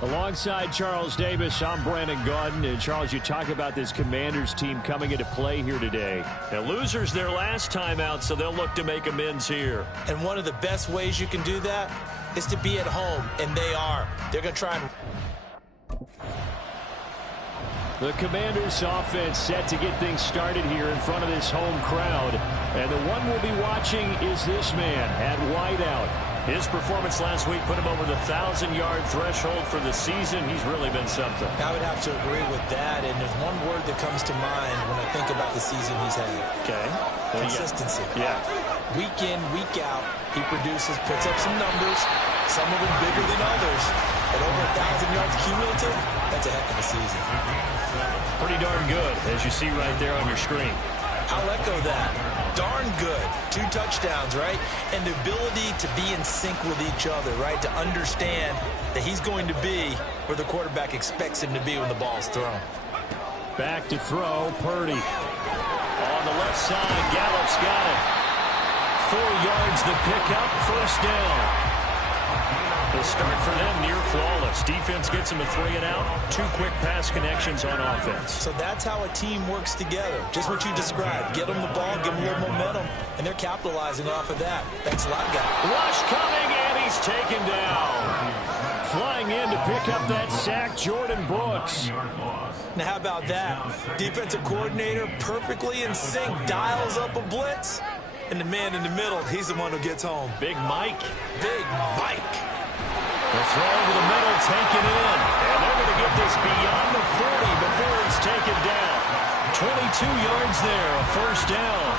Alongside Charles Davis, I'm Brandon Gaudin. And Charles, you talk about this Commanders team coming into play here today. And losers their last time out, so they'll look to make amends here. And one of the best ways you can do that is to be at home, and they are. They're going to try and... The Commanders offense set to get things started here in front of this home crowd. And the one we'll be watching is this man at wideout. His performance last week put him over the 1,000-yard threshold for the season. He's really been something. I would have to agree with that, and there's one word that comes to mind when I think about the season he's had. Okay. Consistency. Yeah. Week in, week out, he produces, puts up some numbers, some of them bigger than others, but over 1,000 yards cumulative, that's a heck of a season. Pretty darn good, as you see right there on your screen. I'll echo that. Darn good. 2 touchdowns, right? And the ability to be in sync with each other, right? To understand that he's going to be where the quarterback expects him to be when the ball's thrown. Back to throw, Purdy. On the left side, Gallup's got it. 4 yards the pickup, first down. start for them, near flawless. Defense gets them a 3-and-out. 2 quick pass connections on offense. So that's how a team works together. Just what you described. Get them the ball, give them a little momentum, and they're capitalizing off of that. Thanks a lot, guys. Rush coming, and he's taken down. Flying in to pick up that sack, Jordan Brooks. Now, how about that? Defensive coordinator perfectly in sync, dials up a blitz, and the man in the middle, he's the one who gets home. Big Mike. Big Mike. The throw over the middle, taken in. And they're going to get this beyond the 40 before it's taken down. 22 yards there, a first down.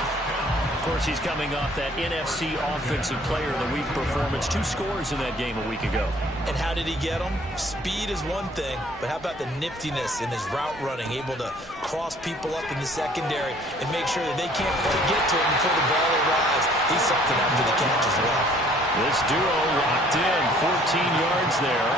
Of course, he's coming off that NFC Offensive Player of the Week performance. 2 scores in that game a week ago. And how did he get them? Speed is one thing, but how about the niftiness in his route running, able to cross people up in the secondary and make sure that they can't quite get to him before the ball arrives. He's something after the catch as well. This duo locked in, 14 yards there,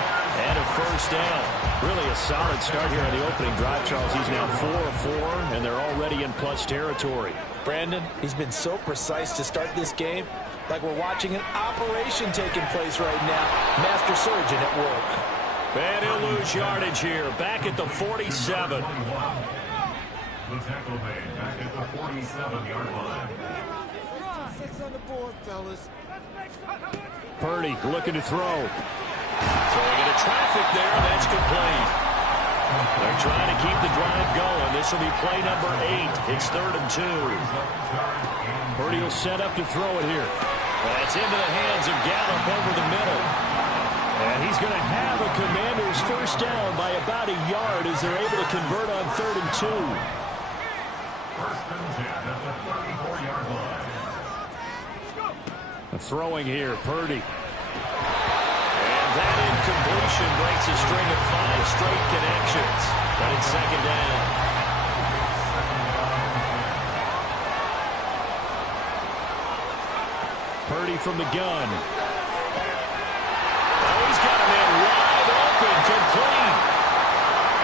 and a first down. Really a solid start here on the opening drive, Charles. He's now 4 of 4, and they're already in plus territory. Brandon, he's been so precise to start this game, like we're watching an operation taking place right now. Master surgeon at work. And he'll lose yardage here, back at the 47. The tackle made back at the 47-yard line. 6 on the board, fellas. Purdy looking to throw. Throwing into traffic there, that's complete. They're trying to keep the drive going. This will be play number 8. It's 3rd and 2. Purdy will set up to throw it here. That's into the hands of Gallup over the middle. And he's going to have a Commanders first down by about a yard as they're able to convert on 3rd and 2. First and 10 at the 34-yard line. Throwing here, Purdy. And that incompletion breaks a string of 5 straight connections. But it's 2nd down. Purdy from the gun. Oh, he's got a man wide open, complete.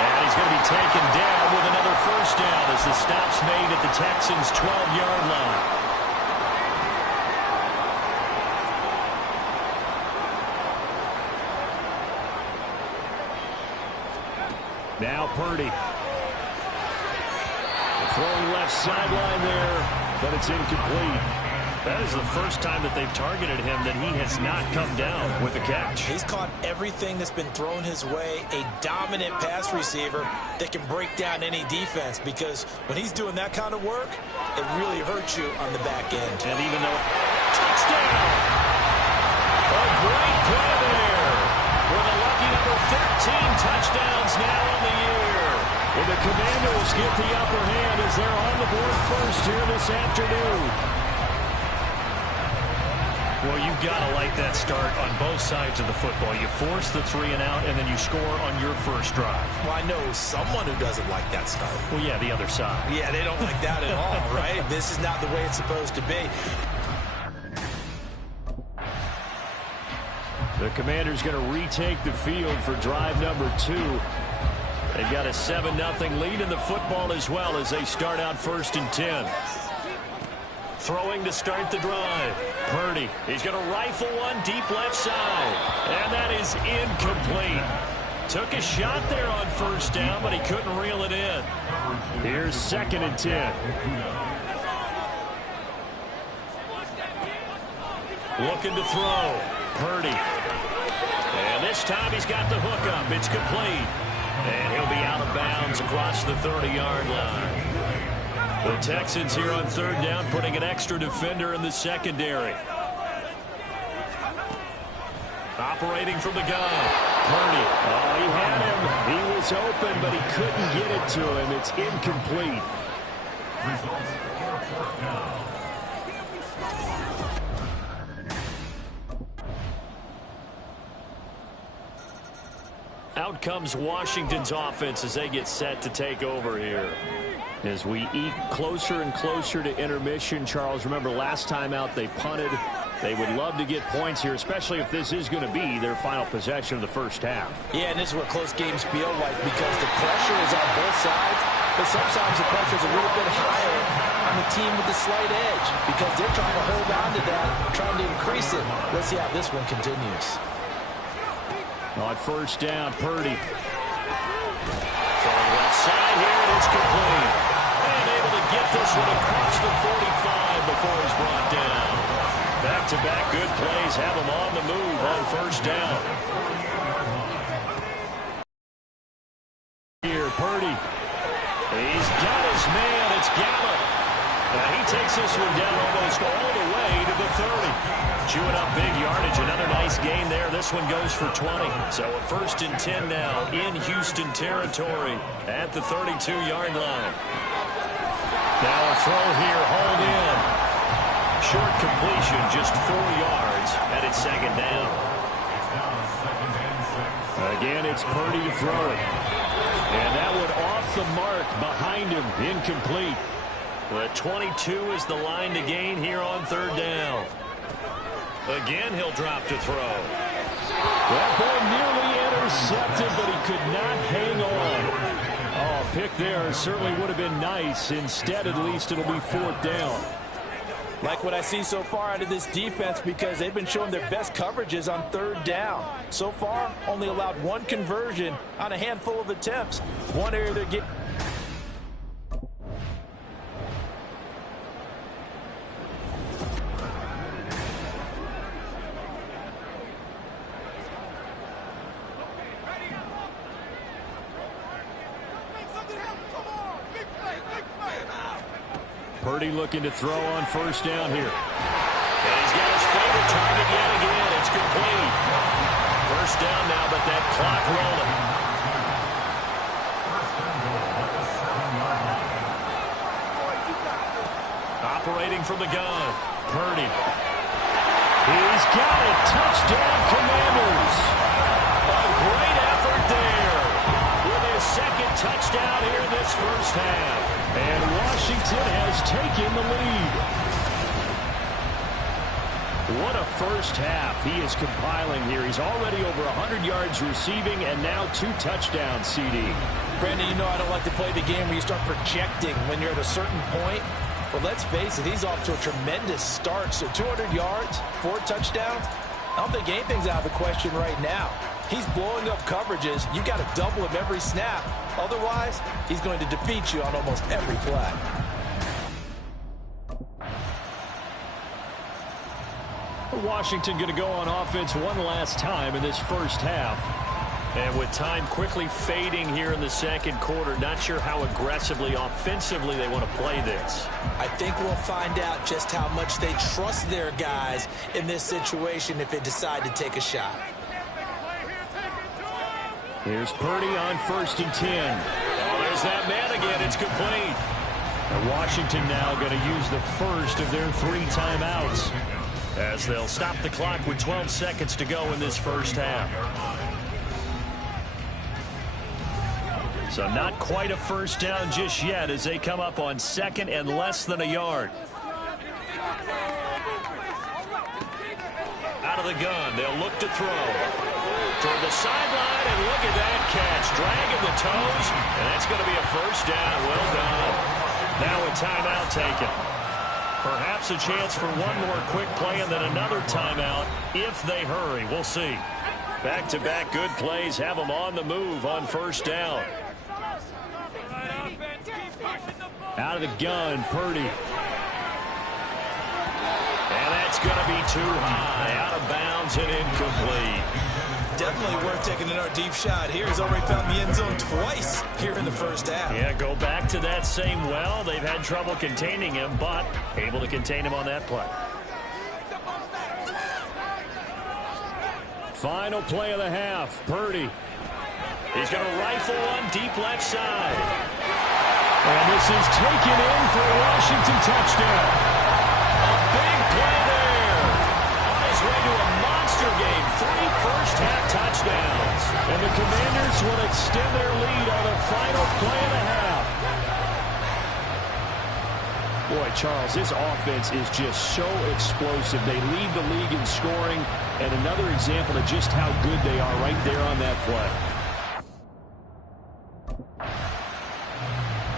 And he's going to be taken down with another first down as the stop's made at the Texans' 12-yard line. Now Purdy. Throwing left sideline there, but it's incomplete. That is the first time that they've targeted him that he has not come down with a catch. He's caught everything that's been thrown his way, a dominant pass receiver that can break down any defense, because when he's doing that kind of work, it really hurts you on the back end. And even though... Touchdown! A great play there. With a lucky number 13 touchdowns now on the year. Well, the Commanders get the upper hand as they're on the board first here this afternoon. Well, you've got to like that start on both sides of the football. You force the 3-and-out, and then you score on your first drive. Well, I know someone who doesn't like that start. Well, yeah, the other side. Yeah, they don't like that at all, right? This is not the way it's supposed to be. The Commanders going to retake the field for drive number 2. They've got a 7-0 lead in the football as well as they start out 1st and 10. Throwing to start the drive. Purdy. He's going to rifle one deep left side. And that is incomplete. Took a shot there on first down, but he couldn't reel it in. Here's 2nd and 10. Looking to throw. Purdy. And this time he's got the hook up. It's complete. And he'll be out of bounds across the 30-yard line. The Texans here on 3rd down, putting an extra defender in the secondary. Operating from the gun. Purdy. Oh, he had him. He was open, but he couldn't get it to him. It's incomplete. Results for 4th down. Out comes Washington's offense as they get set to take over here. As we eke closer and closer to intermission, Charles, remember last time out they punted. They would love to get points here, especially if this is going to be their final possession of the first half. Yeah, and this is what close games feel like, because the pressure is on both sides, but sometimes the pressure is a little bit higher on the team with the slight edge, because they're trying to hold on to that, trying to increase it. Let's see how this one continues. On first down, Purdy. Throwing left side here, and it's complete. And able to get this one across the 45 before he's brought down. Back-to-back good plays have him on the move on first down. Here, Purdy. He's got his man. It's Gallup. He takes this one down almost all the way to the 30. Chewing up big yardage. Another nice gain there. This one goes for 20. So a 1st and 10 now in Houston territory at the 32-yard line. Now a throw here, hauled in. Short completion, just 4 yards, and it's 2nd down. Again, it's Purdy to throw it. And that one off the mark behind him, incomplete. The 22 is the line to gain here on 3rd down. Again, he'll drop to throw. That ball nearly intercepted, but he could not hang on. Oh, pick there certainly would have been nice. Instead, at least it'll be 4th down. Like what I see so far out of this defense, because they've been showing their best coverages on 3rd down. So far, only allowed 1 conversion on a handful of attempts. One area they're getting. Purdy looking to throw on first down here. And he's got his favorite target yet again. It's complete. First down now, but that clock rolling. Operating from the gun. Purdy. He's got it. Touchdown, Commanders. A great effort there. With his 2nd touchdown here in this first half. And Washington has taken the lead. What a first half he is compiling here. He's already over 100 yards receiving and now 2 touchdowns, CD. Brandon, you know I don't like to play the game where you start projecting when you're at a certain point. But let's face it, he's off to a tremendous start. So 200 yards, 4 touchdowns. I don't think anything's out of the question right now. He's blowing up coverages. You got to double him every snap. Otherwise, he's going to defeat you on almost every play. Washington going to go on offense one last time in this first half. And with time quickly fading here in the 2nd quarter, not sure how aggressively, offensively they want to play this. I think we'll find out just how much they trust their guys in this situation if they decide to take a shot. Here's Purdy on 1st and 10. Oh, there's that man again. It's complete. And Washington now going to use the first of their 3 timeouts, as they'll stop the clock with 12 seconds to go in this first half. So not quite a first down just yet as they come up on 2nd and less than a yard. Out of the gun, they'll look to throw. Toward the sideline, and look at that catch. Dragging the toes, and that's going to be a first down. Well done. Now a timeout taken. Perhaps a chance for one more quick play and then another timeout if they hurry. We'll see. Back-to-back good plays have them on the move on first down. Out of the gun, Purdy. And that's going to be too high. Out of bounds and incomplete. Definitely worth taking another deep shot here. He's already found the end zone twice here in the first half. Yeah, go back to that same well. They've had trouble containing him, but able to contain him on that play. Final play of the half, Purdy. He's going to rifle one deep left side. And this is taken in for a Washington touchdown. A big play there. On his way to a monster game. 3 first-half touchdowns. And the Commanders will extend their lead on the final play of the half. Boy, Charles, this offense is just so explosive. They lead the league in scoring, and another example of just how good they are right there on that play.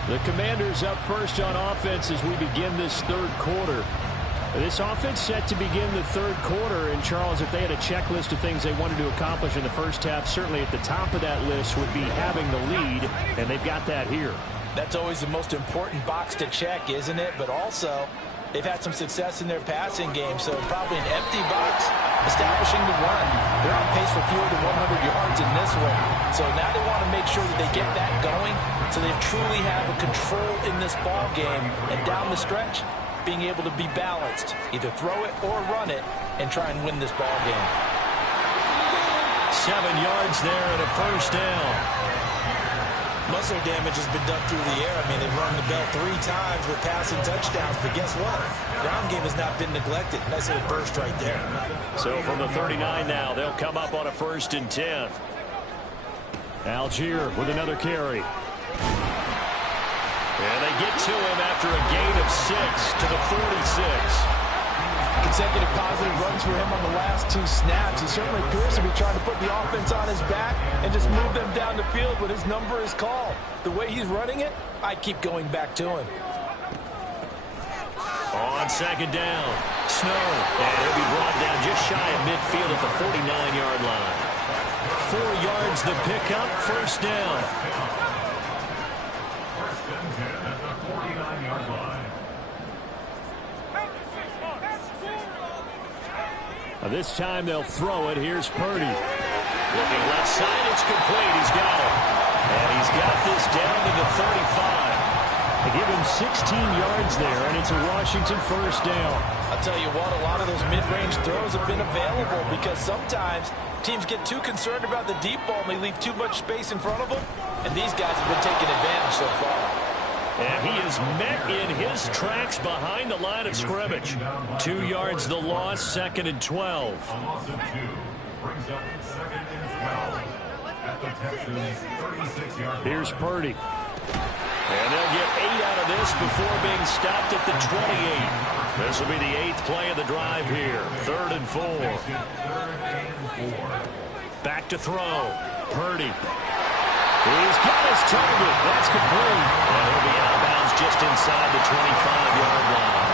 The Commanders up first on offense as we begin this 3rd quarter. This offense set to begin the third quarter. And, Charles, if they had a checklist of things they wanted to accomplish in the first half, certainly at the top of that list would be having the lead, and they've got that here. That's always the most important box to check, isn't it? But also, they've had some success in their passing game, so probably an empty box establishing the run. They're on pace for fewer than 100 yards in this one. So now they want to make sure that they get that going so they truly have a control in this ball game. And down the stretch, being able to be balanced, either throw it or run it, and try and win this ball game. 7 yards there and a first down. Most of their damage has been done through the air. I mean, they've rung the bell 3 times with passing touchdowns, but guess what? Ground game has not been neglected. Nice little burst right there. So from the 39 now, they'll come up on a 1st and 10. Algier with another carry. And they get to him after a gain of 6 to the 46. Consecutive positive runs for him on the last 2 snaps. He certainly appears to be trying to put the offense on his back and just move them down the field, but his number is called. The way he's running it, I keep going back to him. On 2nd down, Snow. And he'll be brought down just shy of midfield at the 49-yard line. 4 yards the pickup, 1st down. First and 10 at the 49-yard line. This time they'll throw it. Here's Purdy. Looking left side, it's complete. He's got it. And he's got this down to the 35. They give him 16 yards there, and it's a Washington 1st down. I'll tell you what, a lot of those mid-range throws have been available because sometimes teams get too concerned about the deep ball and they leave too much space in front of them, and these guys have been taking advantage so far. And he is met in his tracks behind the line of scrimmage. 2 yards the loss, 2nd and 12. A loss of 2 brings up 2nd and 12 at the Texans' 36-yard line. Here's Purdy. And they'll get 8 out of this before being stopped at the 28. This will be the 8th play of the drive here. 3rd and 4. Back to throw. Purdy. He's got his target. That's complete. And he'll be out of bounds just inside the 25-yard line.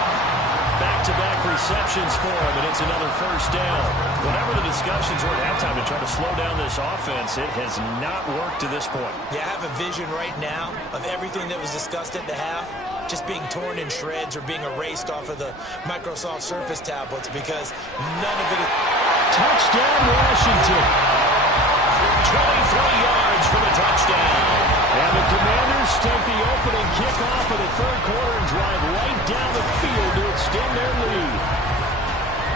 Back-to-back receptions for him, and it's another 1st down. Whatever the discussions were at halftime to try to slow down this offense, it has not worked to this point. Yeah, I have a vision right now of everything that was discussed at the half just being torn in shreds or being erased off of the Microsoft Surface tablets because none of it is... Touchdown, Washington. 23 yards for the touchdown. And the Commanders take the opening kickoff of the 3rd quarter and drive right down the field to extend their lead.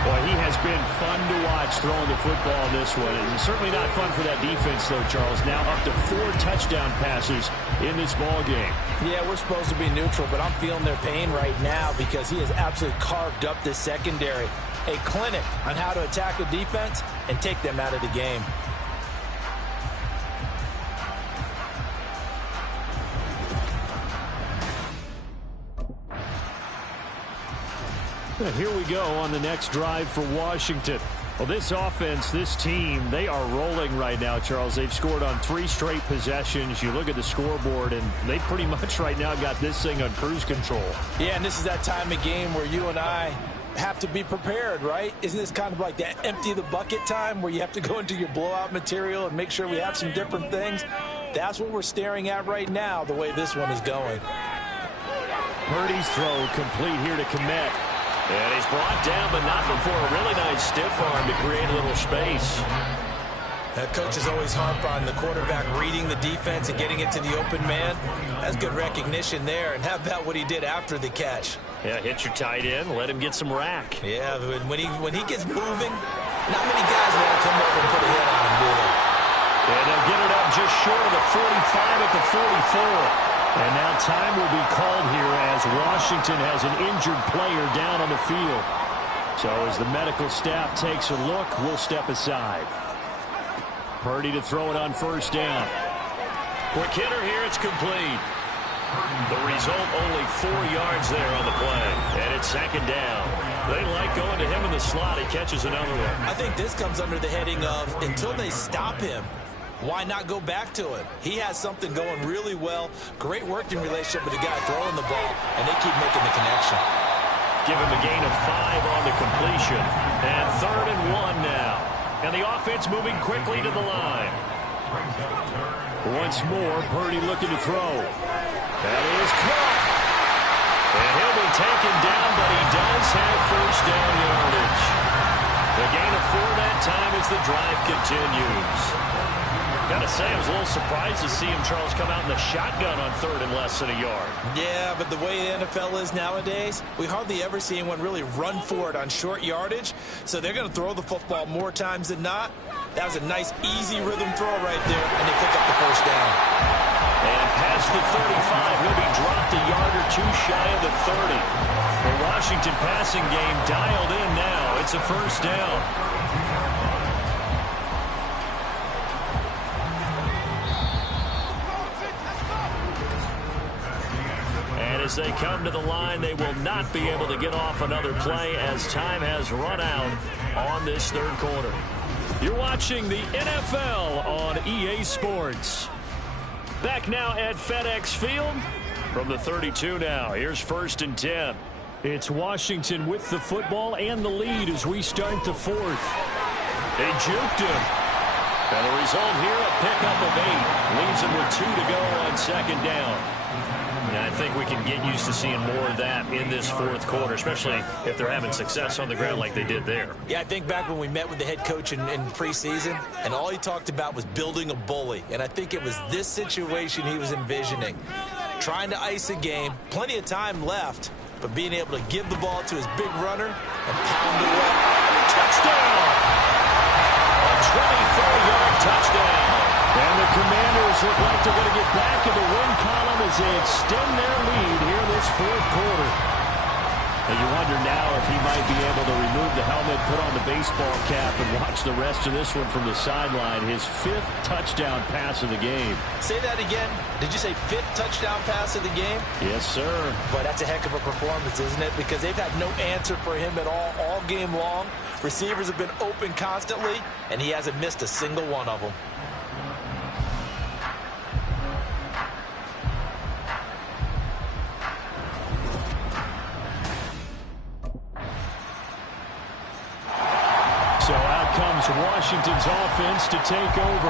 Boy, he has been fun to watch throwing the football in this one. And certainly not fun for that defense, though, Charles. Now up to 4 touchdown passes in this ball game. Yeah, we're supposed to be neutral, but I'm feeling their pain right now because he has absolutely carved up this secondary. A clinic on how to attack a defense and take them out of the game. Here we go on the next drive for Washington. Well, this offense, this team, they are rolling right now, Charles. They've scored on 3 straight possessions. You look at the scoreboard, and they pretty much right now got this thing on cruise control. Yeah, and this is that time of game where you and I have to be prepared, right? Isn't this kind of like that empty the bucket time where you have to go into your blowout material and make sure we have some different things? That's what we're staring at right now, the way this one is going. Purdy's throw complete here to Kmet. And he's brought down, but not before a really nice stiff arm to create a little space. That coach is always harp on the quarterback reading the defense and getting it to the open man. That's good recognition there. And how about what he did after the catch? Yeah, hit your tight end, let him get some rack. Yeah, when he gets moving, not many guys want to come over and put a hit on him, do they? And they'll get it up just short of the 45 at the 44. And now time will be called here as Washington has an injured player down on the field. So as the medical staff takes a look, we'll step aside. Purdy to throw it on 1st down. Quick hitter here, it's complete. The result, only 4 yards there on the play. And it's 2nd down. They like going to him in the slot. He catches another one. I think this comes under the heading of until they stop him, why not go back to him? He has something going really well. Great working relationship with the guy throwing the ball, and they keep making the connection. Give him a gain of 5 on the completion. And 3rd and 1 now. And the offense moving quickly to the line. Once more, Purdy looking to throw. That is caught. And he'll be taken down, but he does have first down yardage. The gain of 4 that time as the drive continues. Gotta say, I was a little surprised to see him, Charles, come out in the shotgun on 3rd and less than a yard. Yeah, but the way the NFL is nowadays, we hardly ever see anyone really run for it on short yardage. So they're going to throw the football more times than not. That was a nice, easy rhythm throw right there, and they pick up the first down. And past the 35, he'll be dropped a yard or 2 shy of the 30. The Washington passing game dialed in now. It's a first down. And as they come to the line, they will not be able to get off another play as time has run out on this 3rd quarter. You're watching the NFL on EA Sports. Back now at FedEx Field from the 32 now. Here's 1st and 10. It's Washington with the football and the lead as we start the 4th. They juked him. And the result here, a pickup of 8. Leaves him with 2 to go on 2nd down. And I think we can get used to seeing more of that in this 4th quarter, especially if they're having success on the ground like they did there. Yeah, I think back when we met with the head coach in preseason, and all he talked about was building a bully. And I think it was this situation he was envisioning. Trying to ice a game, plenty of time left, but being able to give the ball to his big runner and pound away. Touchdown! A 24-yard touchdown. And the Commanders look like they're going to get back in the win column as they extend their lead here in this 4th quarter. And you wonder now if he might be able to remove the helmet, put on the baseball cap, and watch the rest of this one from the sideline. His 5th touchdown pass of the game. Say that again. Did you say 5th touchdown pass of the game? Yes, sir. But that's a heck of a performance, isn't it? Because they've had no answer for him at all game long. Receivers have been open constantly, and he hasn't missed a single one of them. So out comes Washington's offense to take over.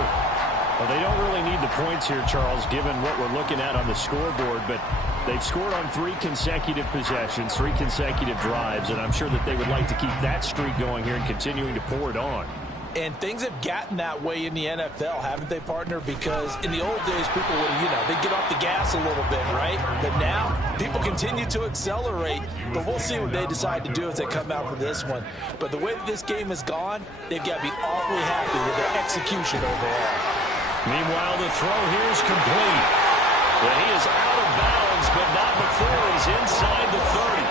Well, they don't really need the points here, Charles, given what we're looking at on the scoreboard, but they've scored on 3 consecutive possessions, 3 consecutive drives, and I'm sure that they would like to keep that streak going here and continuing to pour it on. And things have gotten that way in the NFL, haven't they, partner? Because in the old days, people would, they'd get off the gas a little bit, right? But now, people continue to accelerate. But we'll see what they decide to do as they come out for this one. But the way that this game has gone, they've got to be awfully happy with their execution overall. Meanwhile, the throw here is complete. But he is out of bounds, but not before he's inside the 30.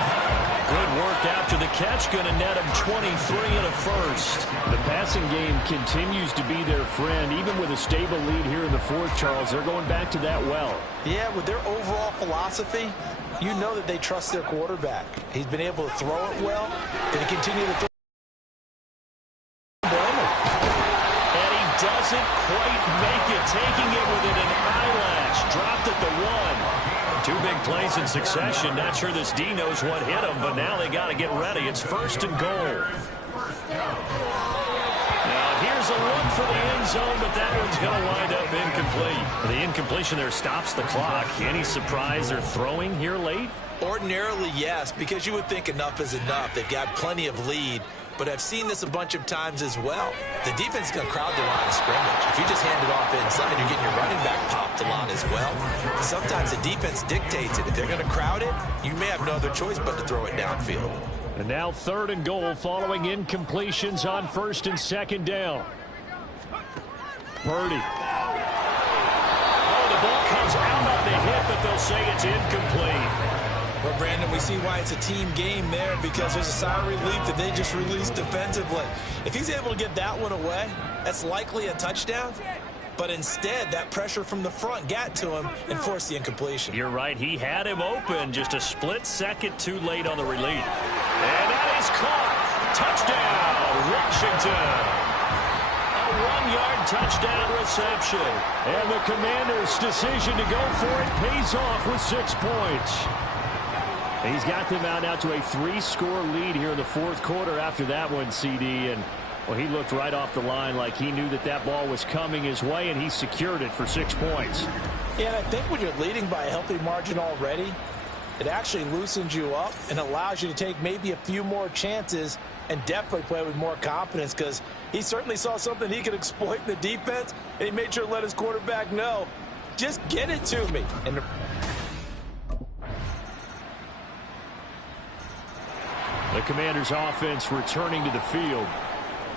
Good work after the catch, going to net him 23 and a first. The passing game continues to be their friend. Even with a stable lead here in the 4th, Charles, they're going back to that well. Yeah, with their overall philosophy, you know that they trust their quarterback. He's been able to throw it well. Going to continue to throw. And he doesn't quite make it, taking it within an eyelash. Dropped at the 1. 2 big plays in succession. Not sure this D knows what hit him, but now they got to get ready. It's 1st and goal. Now here's a look for the end zone, but that one's going to wind up incomplete. The incompletion there stops the clock. Any surprise they're throwing here late? Ordinarily, yes, because you would think enough is enough. They've got plenty of lead. But I've seen this a bunch of times as well. The defense is going to crowd the line of scrimmage. If you just hand it off inside, you're getting your running back popped a lot as well. Sometimes the defense dictates it. If they're going to crowd it, you may have no other choice but to throw it downfield. And now 3rd and goal following incompletions on 1st and 2nd down. Purdy. Oh, the ball comes out on the hit, but they'll say it's incomplete. Well, Brandon, we see why it's a team game there, because there's a sigh of relief that they just released defensively. If he's able to get that one away, that's likely a touchdown. But instead, that pressure from the front got to him and forced the incompletion. You're right. He had him open, just a split second too late on the relief. And that is caught. Touchdown, Washington. A 1-yard touchdown reception. And the Commanders' decision to go for it pays off with 6 points. He's got them out now to a 3-score lead here in the fourth quarter after that one, CD. And, well, he looked right off the line like he knew that that ball was coming his way, and he secured it for 6 points. Yeah, and I think when you're leading by a healthy margin already, it actually loosens you up and allows you to take maybe a few more chances and definitely play with more confidence, because he certainly saw something he could exploit in the defense, and he made sure to let his quarterback know, just get it to me. And the Commanders' offense returning to the field.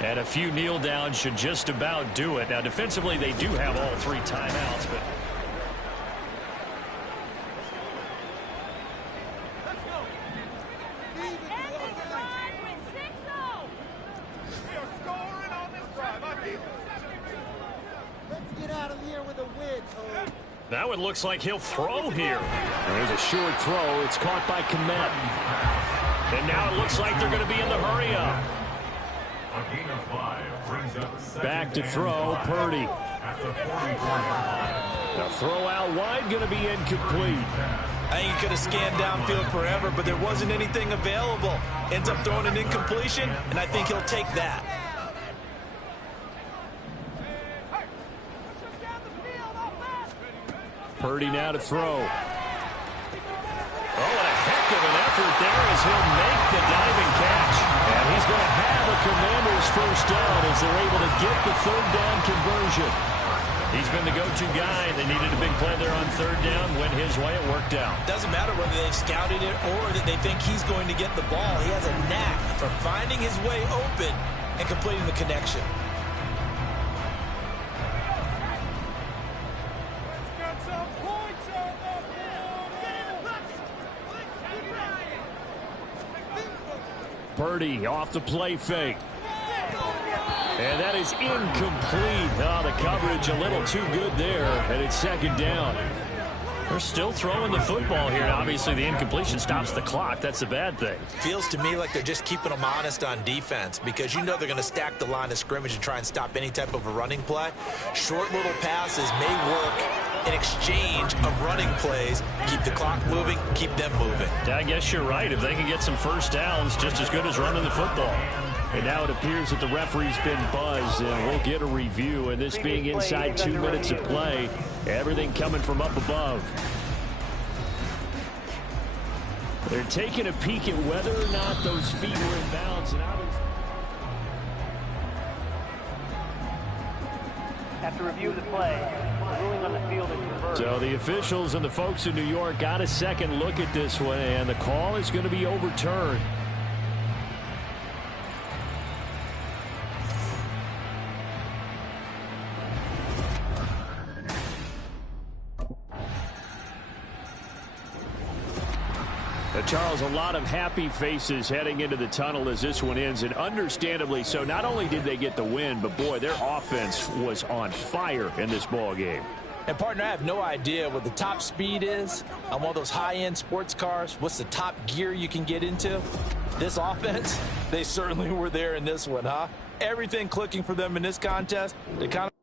And a few kneel downs should just about do it. Now, defensively, they do have all 3 timeouts, but that one looks like he'll throw here. There's a short throw. It's caught by Komet. And now it looks like they're going to be in the hurry-up. Back to throw, Purdy. The throw out wide going to be incomplete. I think he could have scanned downfield forever, but there wasn't anything available. Ends up throwing an incompletion, and I think he'll take that. Purdy now to throw. Oh, and a heck of an effort there as he'll make the diving catch. And he's going to have a Commanders first down as they're able to get the third down conversion. He's been the go-to guy. They needed a big play there on third down. Went his way. It worked out. Doesn't matter whether they've scouted it or that they think he's going to get the ball. He has a knack for finding his way open and completing the connection. Purdy off the play fake. And that is incomplete. Oh, the coverage a little too good there, and it's second down. They're still throwing the football here. Obviously, the incompletion stops the clock. That's a bad thing. Feels to me like they're just keeping them honest on defense, because you know they're going to stack the line of scrimmage and try and stop any type of a running play. Short little passes may work in exchange of running plays. Keep the clock moving, keep them moving. I guess you're right. If they can get some first downs, just as good as running the football. And now it appears that the referee's been buzzed, and we'll get a review. And this being inside 2 minutes of play, everything coming from up above. They're taking a peek at whether or not those feet were in bounds. And after review of the play, ruling on the field is reversed. So the officials and the folks in New York got a second look at this one, and the call is going to be overturned. Charles, a lot of happy faces heading into the tunnel as this one ends, and understandably so. Not only did they get the win, but boy, their offense was on fire in this ball game. And partner, I have no idea what the top speed is on one of those high-end sports cars. What's the top gear you can get into? This offense, they certainly were there in this one, huh? Everything clicking for them in this contest. They kind of